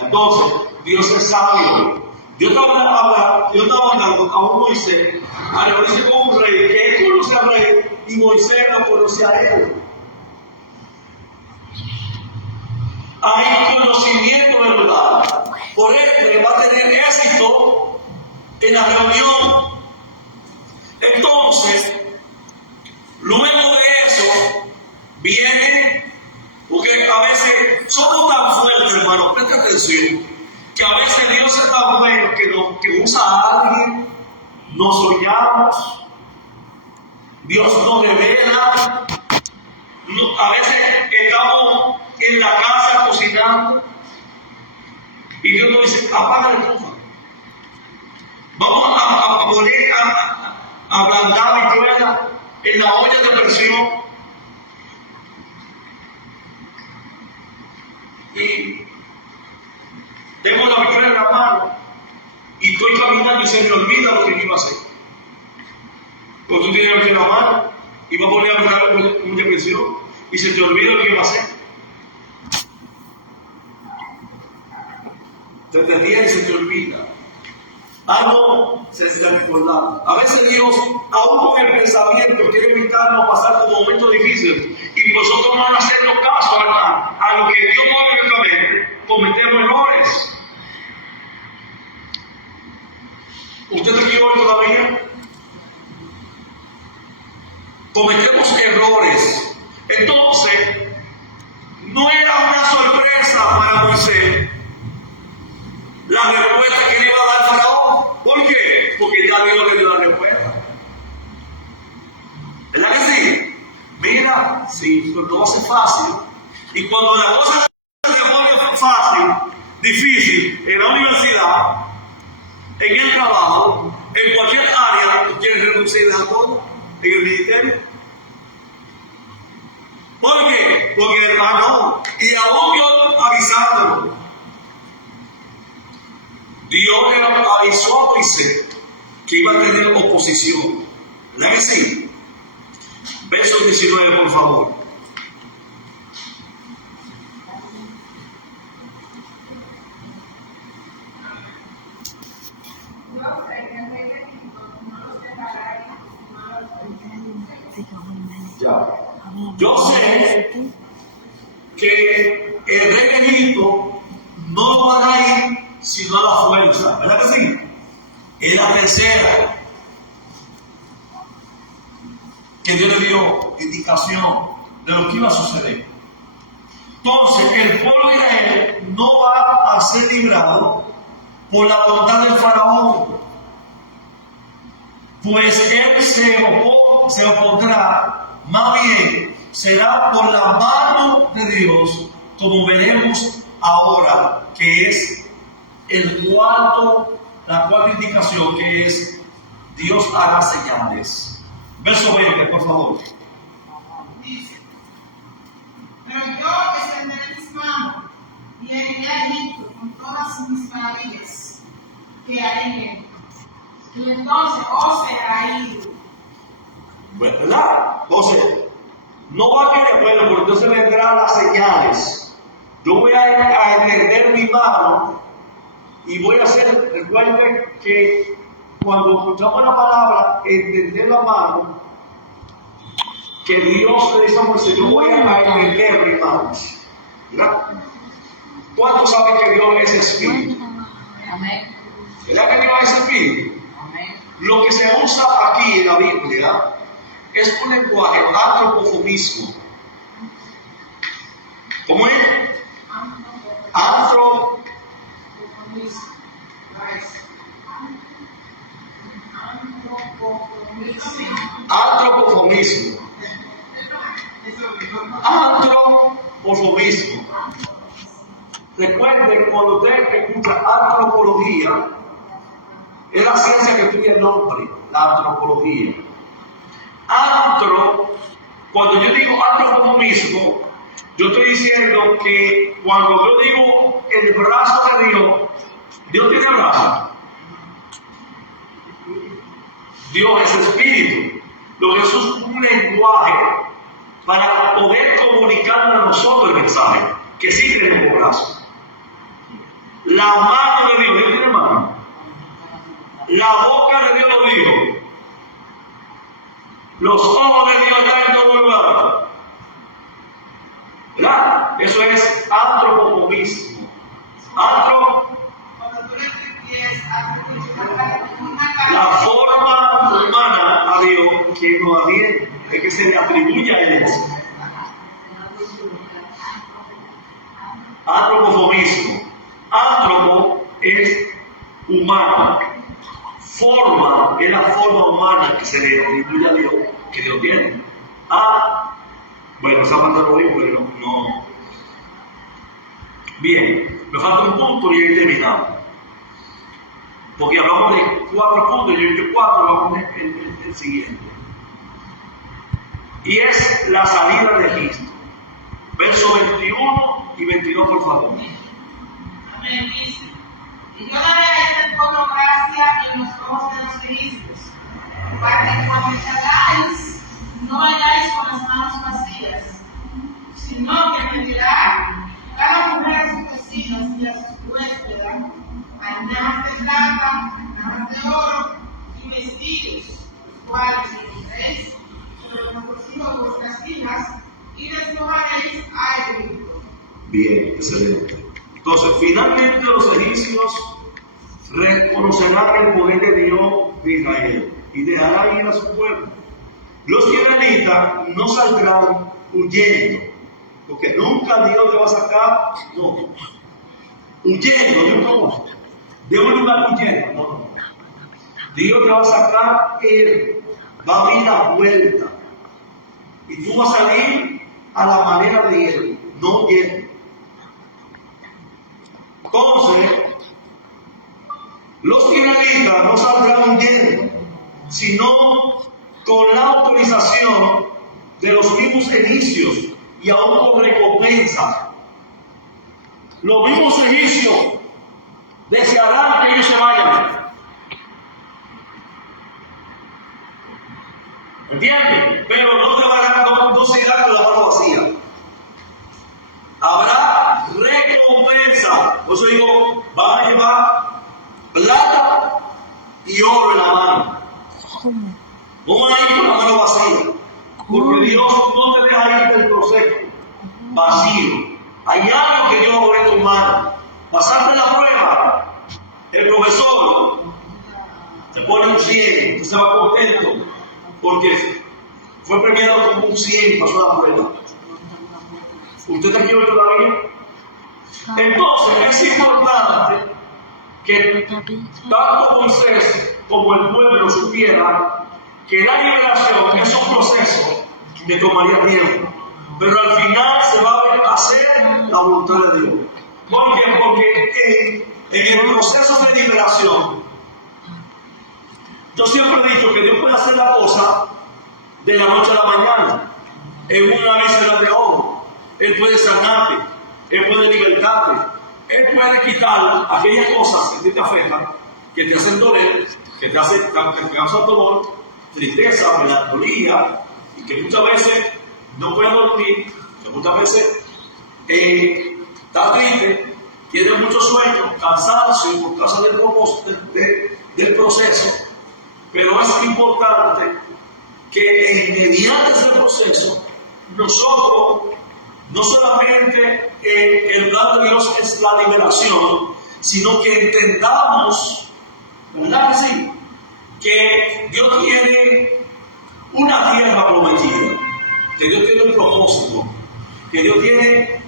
Entonces, Dios es sabio. Dios estaba hablando a un Moisés, a reunirse con un rey, que él conoce al rey y Moisés no conoce a él. Hay conocimiento del lugar. Por ende, va a tener éxito en la reunión. Entonces, luego de eso, viene, porque a veces somos tan fuertes, hermano, presta atención, que a veces Dios es tan bueno que usa a alguien, nos soñamos, Dios nos revela, a veces estamos en la casa cocinando y Dios nos dice, apaga la estufa, vamos a poner a ablandar la rueda en la olla de presión y tengo la bichuela en la mano y estoy caminando y se me olvida lo que iba a hacer. Pues tú tienes la bichuela en la mano y vas a poner a ablandar con mucha presión y se te olvida lo que iba a hacer. Te detiene y se te olvida. Algo se está recordando. A veces Dios, aún con el pensamiento, quiere evitarnos pasar por momentos difíciles y nosotros no hacernos caso a lo que Dios no debe saber, cometemos errores. ¿Usted está aquí hoy todavía? Cometemos errores. Entonces, no era una sorpresa para Moisés la respuesta que le iba a dar Faraón. ¿Por qué? Porque ya Dios le dio la respuesta. ¿Verdad que sí? Mira, sí, no va a ser fácil. Y cuando la cosa se pone fácil, difícil, en la universidad, en el trabajo, en cualquier área, tú quieres renunciar a todo, en el ministerio. ¿Por qué? Porque hermano, y aún Dios avisándolo. Dios le avisó a Moisés que iba a tener oposición. ¿Verdad que sí? Verso 19, por favor. Ya. Yo sé que el rey de Egipto no va a ir sino a la fuerza, ¿verdad que sí? Es la tercera. que Dios le dio indicación de lo que iba a suceder. Entonces, el pueblo de Israel no va a ser librado por la voluntad del faraón, pues él se opondrá, más bien será por la mano de Dios, como veremos ahora, que es la cuarta indicación, que es Dios hará señales. Verso 20, por favor. Dice: pero yo extenderé mis manos y heriré a Egipto con todas mis maravillas que haré en él. Y entonces os será ido. ¿Verdad? Entonces, no va a querer, bueno, pero entonces vendrán las señales. Yo voy a extender mi mano y voy a hacer, recuerden que cuando escuchamos la palabra, extender la mano, que Dios le dice a Moisés, yo voy a extender mi mano. ¿Verdad? ¿Cuántos saben que Dios es espíritu? Amén. ¿Verdad que Dios es espíritu? Amén. Lo que se usa aquí en la Biblia es un lenguaje antropoformismo. ¿Cómo es? Antropoformismo. Antropoformismo. Recuerden, cuando usted escucha antropología, es la ciencia que estudia el hombre, la antropología. Cuando yo digo antropoformismo, yo estoy diciendo que cuando yo digo el brazo de Dios, Dios tiene brazo. Dios es espíritu. Lo que es un lenguaje para poder comunicarnos a nosotros el mensaje, que sí tenemos brazo. La mano de Dios, ¿Dios tiene mano? La boca de Dios lo dijo. Los ojos de Dios están en todo lugar. ¿Verdad? Eso es antropoformismo. La forma humana a Dios que no adhiere, es que se le atribuye a Él. Antropoformismo. Antropo es humano. Forma es la forma humana que se le atribuye a Dios, que Dios tiene. Bueno, esa parte lo digo, pero no. Bien, me falta un punto y ahí terminamos. Porque hablamos de 4 puntos y yo 4 vamos a el siguiente. Y es la salida de Egipto. Versos 21 y 22, por favor. Amén. Dice: y yo daré a este pueblo gracia en los ojos de los egipcios, para que cuando salgáis no vayáis con las manos vacías, sino que me dirá cada mujer a sus vecinos y a sus huéspedes añadas de plata, añadas de oro y vestidos, los cuales llevaréis sobre los bolsillos de vuestras hijas y despojaréis a Egipto. Bien, excelente. Entonces, finalmente los egipcios reconocerán el poder de Dios de Israel y dejarán ir a su pueblo. Los israelitas no saldrán huyendo, porque nunca Dios te va a sacar, no, huyendo de un lugar huyendo, no. Dios te va a sacar, Él va a abrir la puerta y tú vas a salir a la manera de Él, no huyendo. Entonces, los israelitas no saldrán huyendo, sino con la autorización de los mismos egipcios y aún con recompensa. Los mismos egipcios desearán que ellos se vayan. ¿Entienden? Pero no te van no se irán con la mano vacía. Habrá recompensa. Por eso digo, van a llevar plata y oro en la mano. No van a ir con la mano vacía. Porque Dios no te deja ir del proceso vacío. Hay algo que Dios va a poner en tu mano. Pasaste la prueba. El profesor te pone un 100, tú se va contento. Porque fue premiado como un 100 y pasó la prueba. ¿Usted está aquí hoy todavía? Entonces es importante que tanto Moisés como el pueblo supieran que la liberación es un proceso que tomaría tiempo, pero al final se va a hacer la voluntad de Dios. ¿Por qué? Porque en el proceso de liberación, yo siempre he dicho que Dios puede hacer la cosa de la noche a la mañana, en una víscera de ojo. Él puede sanarte, Él puede libertarte, Él puede quitar aquellas cosas que te afectan, que te hacen doler, que te causan dolor, tristeza, melancolía, y que muchas veces no puedes dormir, que muchas veces estás triste, tienes mucho sueño, cansancio por causa del proceso, pero es importante que mediante ese proceso nosotros no solamente el plan de Dios es la liberación, sino que entendamos, ¿verdad que sí? Que Dios tiene una tierra prometida, que Dios tiene un propósito, que Dios tiene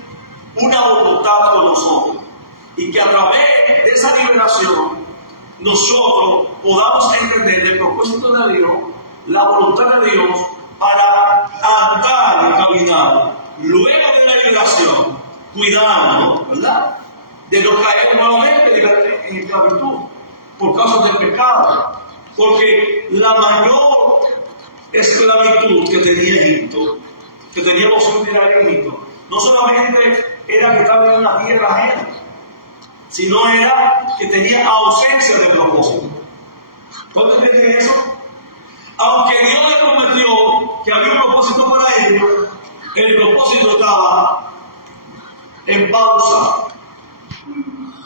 una voluntad con nosotros, y que a través de esa liberación nosotros podamos entender el propósito de Dios, la voluntad de Dios, para andar y caminar luego de la liberación, cuidando, ¿verdad?, de no caer nuevamente en esclavitud por causa del pecado. Porque la mayor esclavitud que tenía Egipto, que tenía los hombres de Egipto, no solamente era que estaban en una tierra ajena, sino era que tenía ausencia de propósito. ¿Cuándo entienden eso? Aunque Dios le prometió que había un propósito para ellos, el propósito estaba en pausa,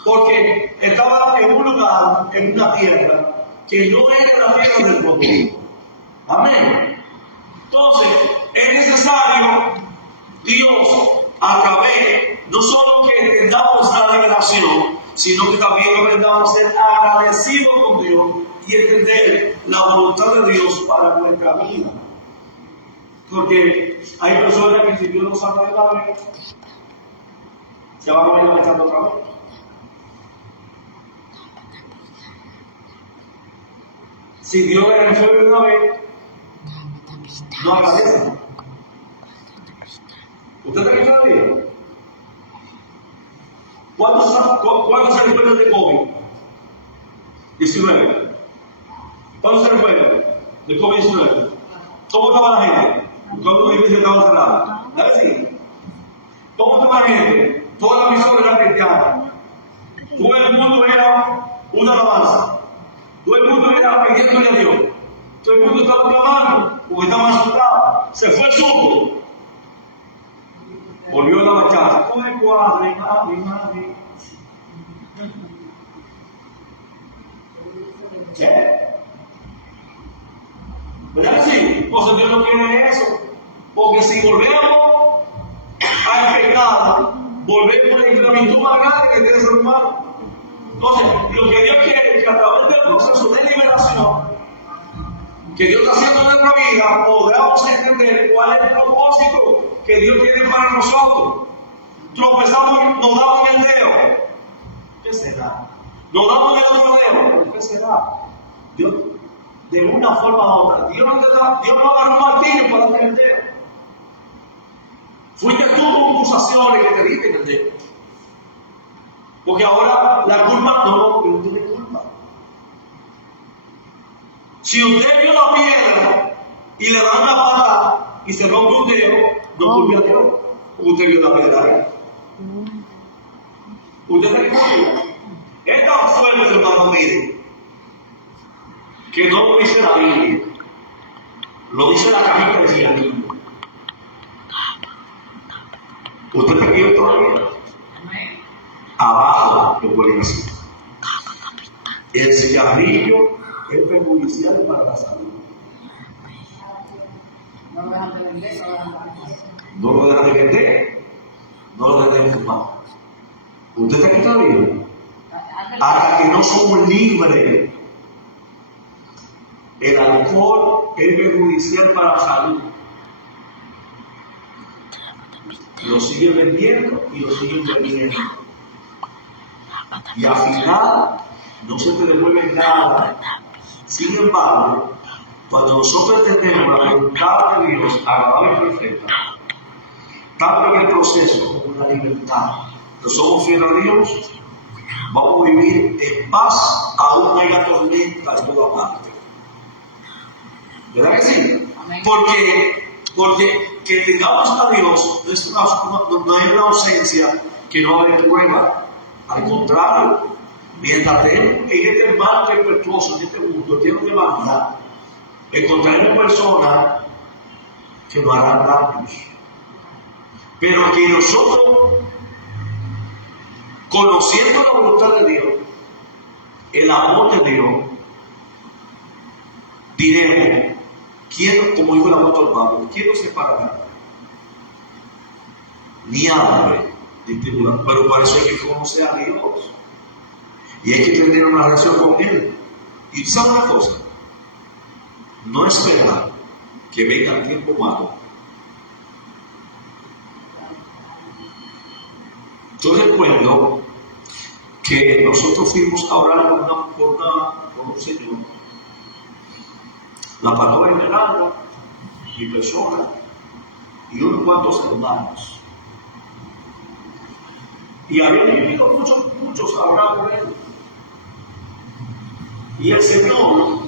porque estaba en un lugar, en una tierra, que no era la tierra del propósito. Amén. Entonces, es necesario Dios, a través, no solo que entendamos la liberación, sino que también aprendamos a ser agradecidos con Dios y entender la voluntad de Dios para nuestra vida. Porque hay personas que si Dios no saca de la vida, se van a ir marchando otra vez. Si Dios le resuelve una vez, no agradece. ¿Usted está aquí todavía? ¿Cuántos se recuerdan de COVID-19? ¿Cuántos se recuerdan de COVID-19? ¿Cómo estaba la gente? ¿Cuántos iglesias estaban cerradas? ¿La vecina? ¿Cómo estaba la gente? Toda la misión era cristiana. Todo el mundo era una alabanza. Todo el mundo era pidiéndole a Dios. Todo el mundo estaba clamando porque estaba asustado. Se fue el susto. Volvió la bachata. Con el cuadro, madre. ¿Verdad que sí? Entonces Dios no quiere eso. Porque si volvemos al pecado, volvemos a la esclavitud más grande que tiene el ser humano. Entonces, lo que Dios quiere es que a través del proceso de liberación que Dios está haciendo en nuestra vida, podamos entender cuál es el propósito que Dios tiene para nosotros. Tropezamos, nos damos en el dedo. ¿Qué será? Nos damos en el otro dedo. ¿Qué será? Dios, de una forma u otra. Dios no agarró un martillo para darte el dedo. Fuiste tú con acusaciones que te diste en el dedo. Porque ahora la culpa no tiene culpa. Si usted vio la piedra y le dan la pata y se rompe un dedo, no culpe a Dios. Usted vio la piedra ahí. Usted se recuerda. Es tan fuerte, hermano, mire, que no lo dice la Biblia, lo dice la cajita de cigarrillo. ¿Usted está aquí todavía? Abajo lo pueden decir. El cigarrillo es perjudicial para la salud. No lo dejan de vender, No lo dejan de vender, no lo dejan de fumar. ¿Usted está aquí todavía? Hasta que no somos libres. El alcohol es perjudicial para la salud. lo siguen vendiendo y lo siguen vendiendo. Y al final no se te devuelve nada. Sin embargo, cuando nosotros entendemos la voluntad de Dios agradable y perfecta, tanto en el proceso como en la libertad, que somos fieles a Dios, vamos a vivir en paz aún no haya tormenta en toda parte. ¿Verdad que sí? Amén. Porque que tengamos a Dios no es una ausencia que no va a haber prueba. Al contrario, mientras estemos en este mar tempestuoso, en este mundo lleno de maldad, encontraremos personas que nos harán daños. Pero que nosotros, conociendo la voluntad de Dios, el amor de Dios, diremos, ¿quién, como dijo el apóstol Pablo, quién nos separará? Ni hambre, ni tribulación. Pero para eso hay que conocer a Dios. Y hay que tener una relación con Él. Y ¿sabe una cosa? No esperar que venga el tiempo malo. Yo recuerdo que nosotros fuimos a orar por un señor. La pastora Esmeralda, mi persona y unos cuantos hermanos. Y habían venido muchos a orar por él. Y el Señor,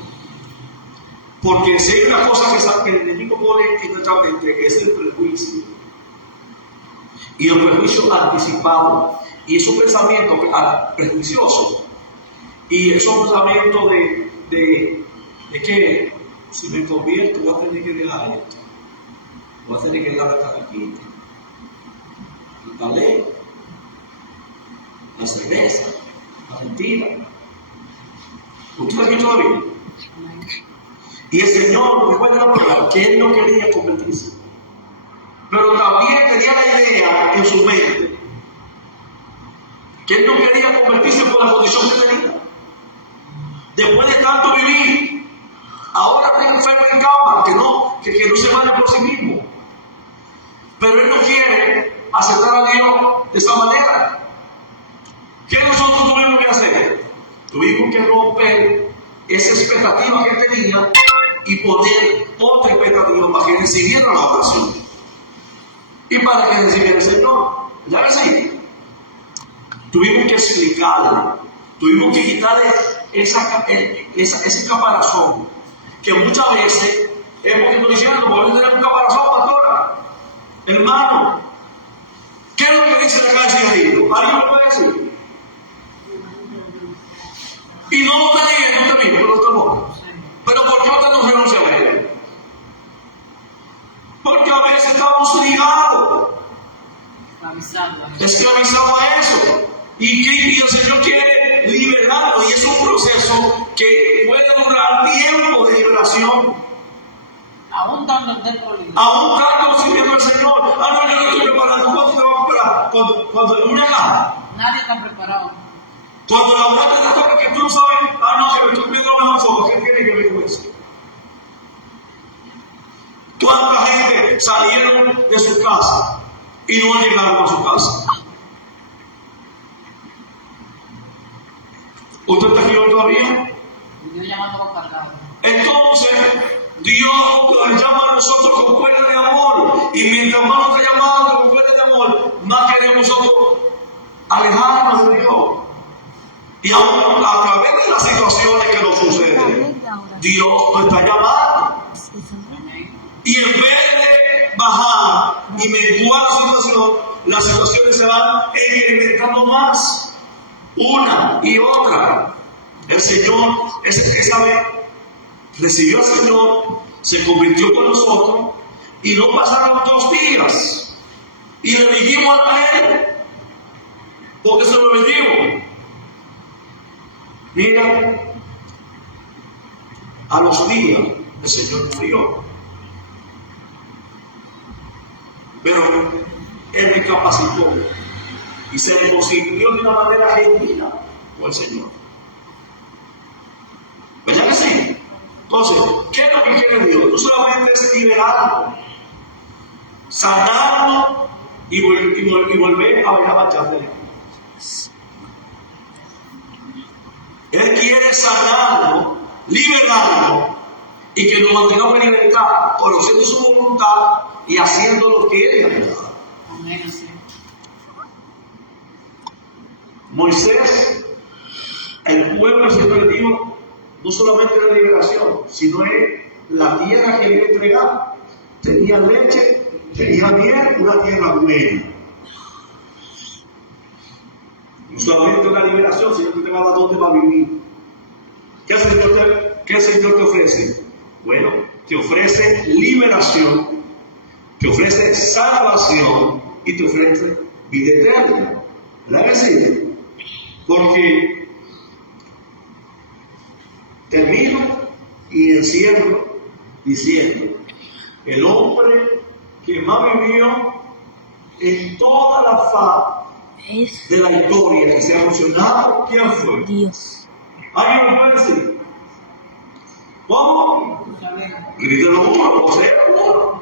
porque si hay una cosa que el enemigo pone en nuestra mente, que es el prejuicio. Y el prejuicio anticipado. Y es un pensamiento prejuicioso. Y es un pensamiento de que si me convierto voy a tener que dejar esto. Voy a tener que dejar esta raquita. La ley, la cerveza, la mentira. ¿Usted lo ha visto todavía? Y el Señor me puede probar que Él no quería convertirse. Pero también tenía la idea en su mente que Él no quería convertirse por la condición que tenía. Después de tanto vivir, ahora está enfermo en cama, que no se vaya por sí mismo. Pero Él no quiere aceptar a Dios de esa manera. ¿Qué nosotros tuvimos que hacer? Tuvimos que romper esa expectativa que Él tenía y poner otra expectativa para que recibiera la oración. Y para que recibiera el Señor. ¿Ya ves ahí? Tuvimos que explicarle, tuvimos que quitarle ese caparazón, que muchas veces hemos ido diciendo, podemos tener un caparazón, pastora, hermano. ¿Qué es lo que dice la calle de cigarrillo? ¿Alguien me puede decir? Y no lo tenía, no tenía, pero lo tomó. Pero ¿por qué usted no renuncia a él? Porque a veces estamos ligados, esclavizados a eso. Y el Señor quiere liberarnos, y es un proceso que puede durar tiempo de liberación. Aún estando dentro del libro. Aún estando sirviendo al Señor. Ah, no, yo no estoy preparado. ¿Cuándo te vas a preparar? Cuando una caja. Nadie está preparado. Cuando la muerte te toca, que tú no sabes, no, que me estoy pidiendo la mejor foto. ¿Qué tiene que ver con eso? ¿Cuánta gente salieron de su casa y no han llegado a su casa? ¿Usted está aquí hoy todavía? Dios llamando cargado. Entonces, Dios nos llama a nosotros como cuerda de amor. Y mientras más nos está llamando como cuerda de amor, más queremos nosotros alejarnos de Dios. Y aún a través de las situaciones que nos suceden, Dios nos está llamando. Y en vez de bajar y menguar la situación, las situaciones se van incrementando más. Una y otra. El Señor, esa vez, recibió al Señor, se convirtió con nosotros, y no pasaron 2 días. Y le dijimos a Él, porque se lo dijimos. Mira, a los días el Señor murió. Pero Él recapacitó y se reconcilió de una manera genuina con el Señor. ¿Verdad que sí? Entonces, ¿qué es lo que quiere Dios? No solamente es liberarlo, sanarlo y volver a marchar. Él quiere sanarlo, liberarlo y que nos mantengamos en libertad, conociendo su voluntad y haciendo lo que Él ha dado. Moisés, el pueblo del Señor le dijo, no solamente la liberación, sino es la tierra que le entregaba. Tenía leche, tenía miel, una tierra buena. No solamente una liberación, sino que te va a dar dónde va a vivir. ¿Qué el Señor te ofrece? Bueno, te ofrece liberación, te ofrece salvación y te ofrece vida eterna. ¿Verdad que sí? Porque termino y encierro diciendo, el hombre que más vivió en toda la faz de la historia que se ha mencionado, ¿quién fue? Dios. ¿Alguien me puede decir? ¿Cómo? Grítelo uno, José, uno.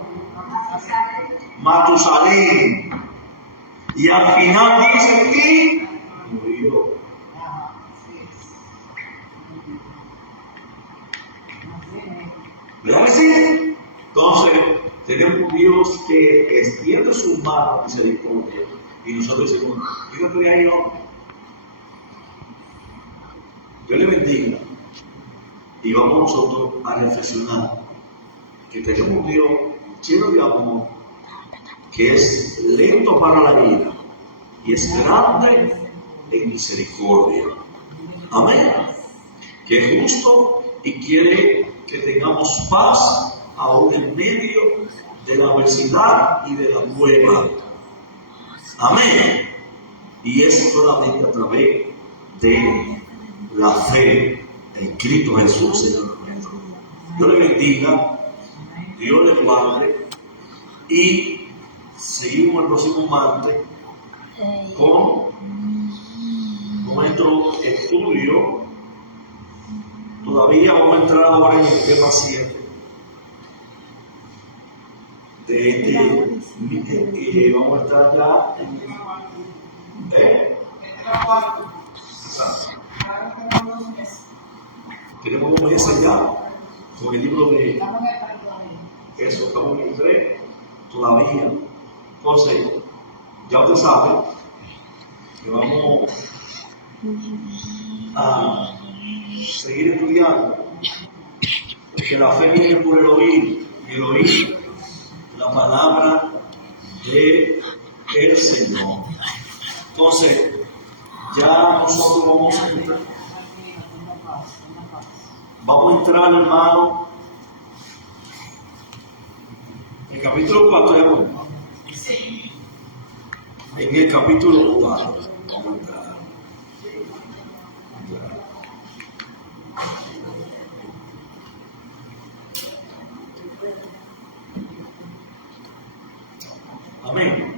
Matusalén. Y al final dice que murió. ¿Verdad que sí? Entonces, tenemos un Dios que extiende su mano misericordia. Y nosotros decimos, fíjate ahí, hombre. Dios le bendiga. Y vamos nosotros a reflexionar que tenemos un Dios lleno de amor, que es lento para la ira y es grande en misericordia. Amén. Que es justo y quiere que tengamos paz aún en medio de la adversidad y de la prueba. Amén. Y es solamente a través de la fe en Cristo Jesús, Señor nuestro. Dios le bendiga, Dios le guarde y seguimos el próximo martes con nuestro estudio. Todavía vamos a entrar ahora en el tema 7 de vamos a estar ya tenemos un mes ya con el libro de eso, estamos en el 3 todavía. Entonces, ya usted sabe que vamos a seguir estudiando, porque la fe viene por el oír, y el oír la palabra de el Señor. Entonces, ya nosotros vamos a entrar, hermano, en el capítulo 4. En el capítulo 4 vamos a entrar. Amén.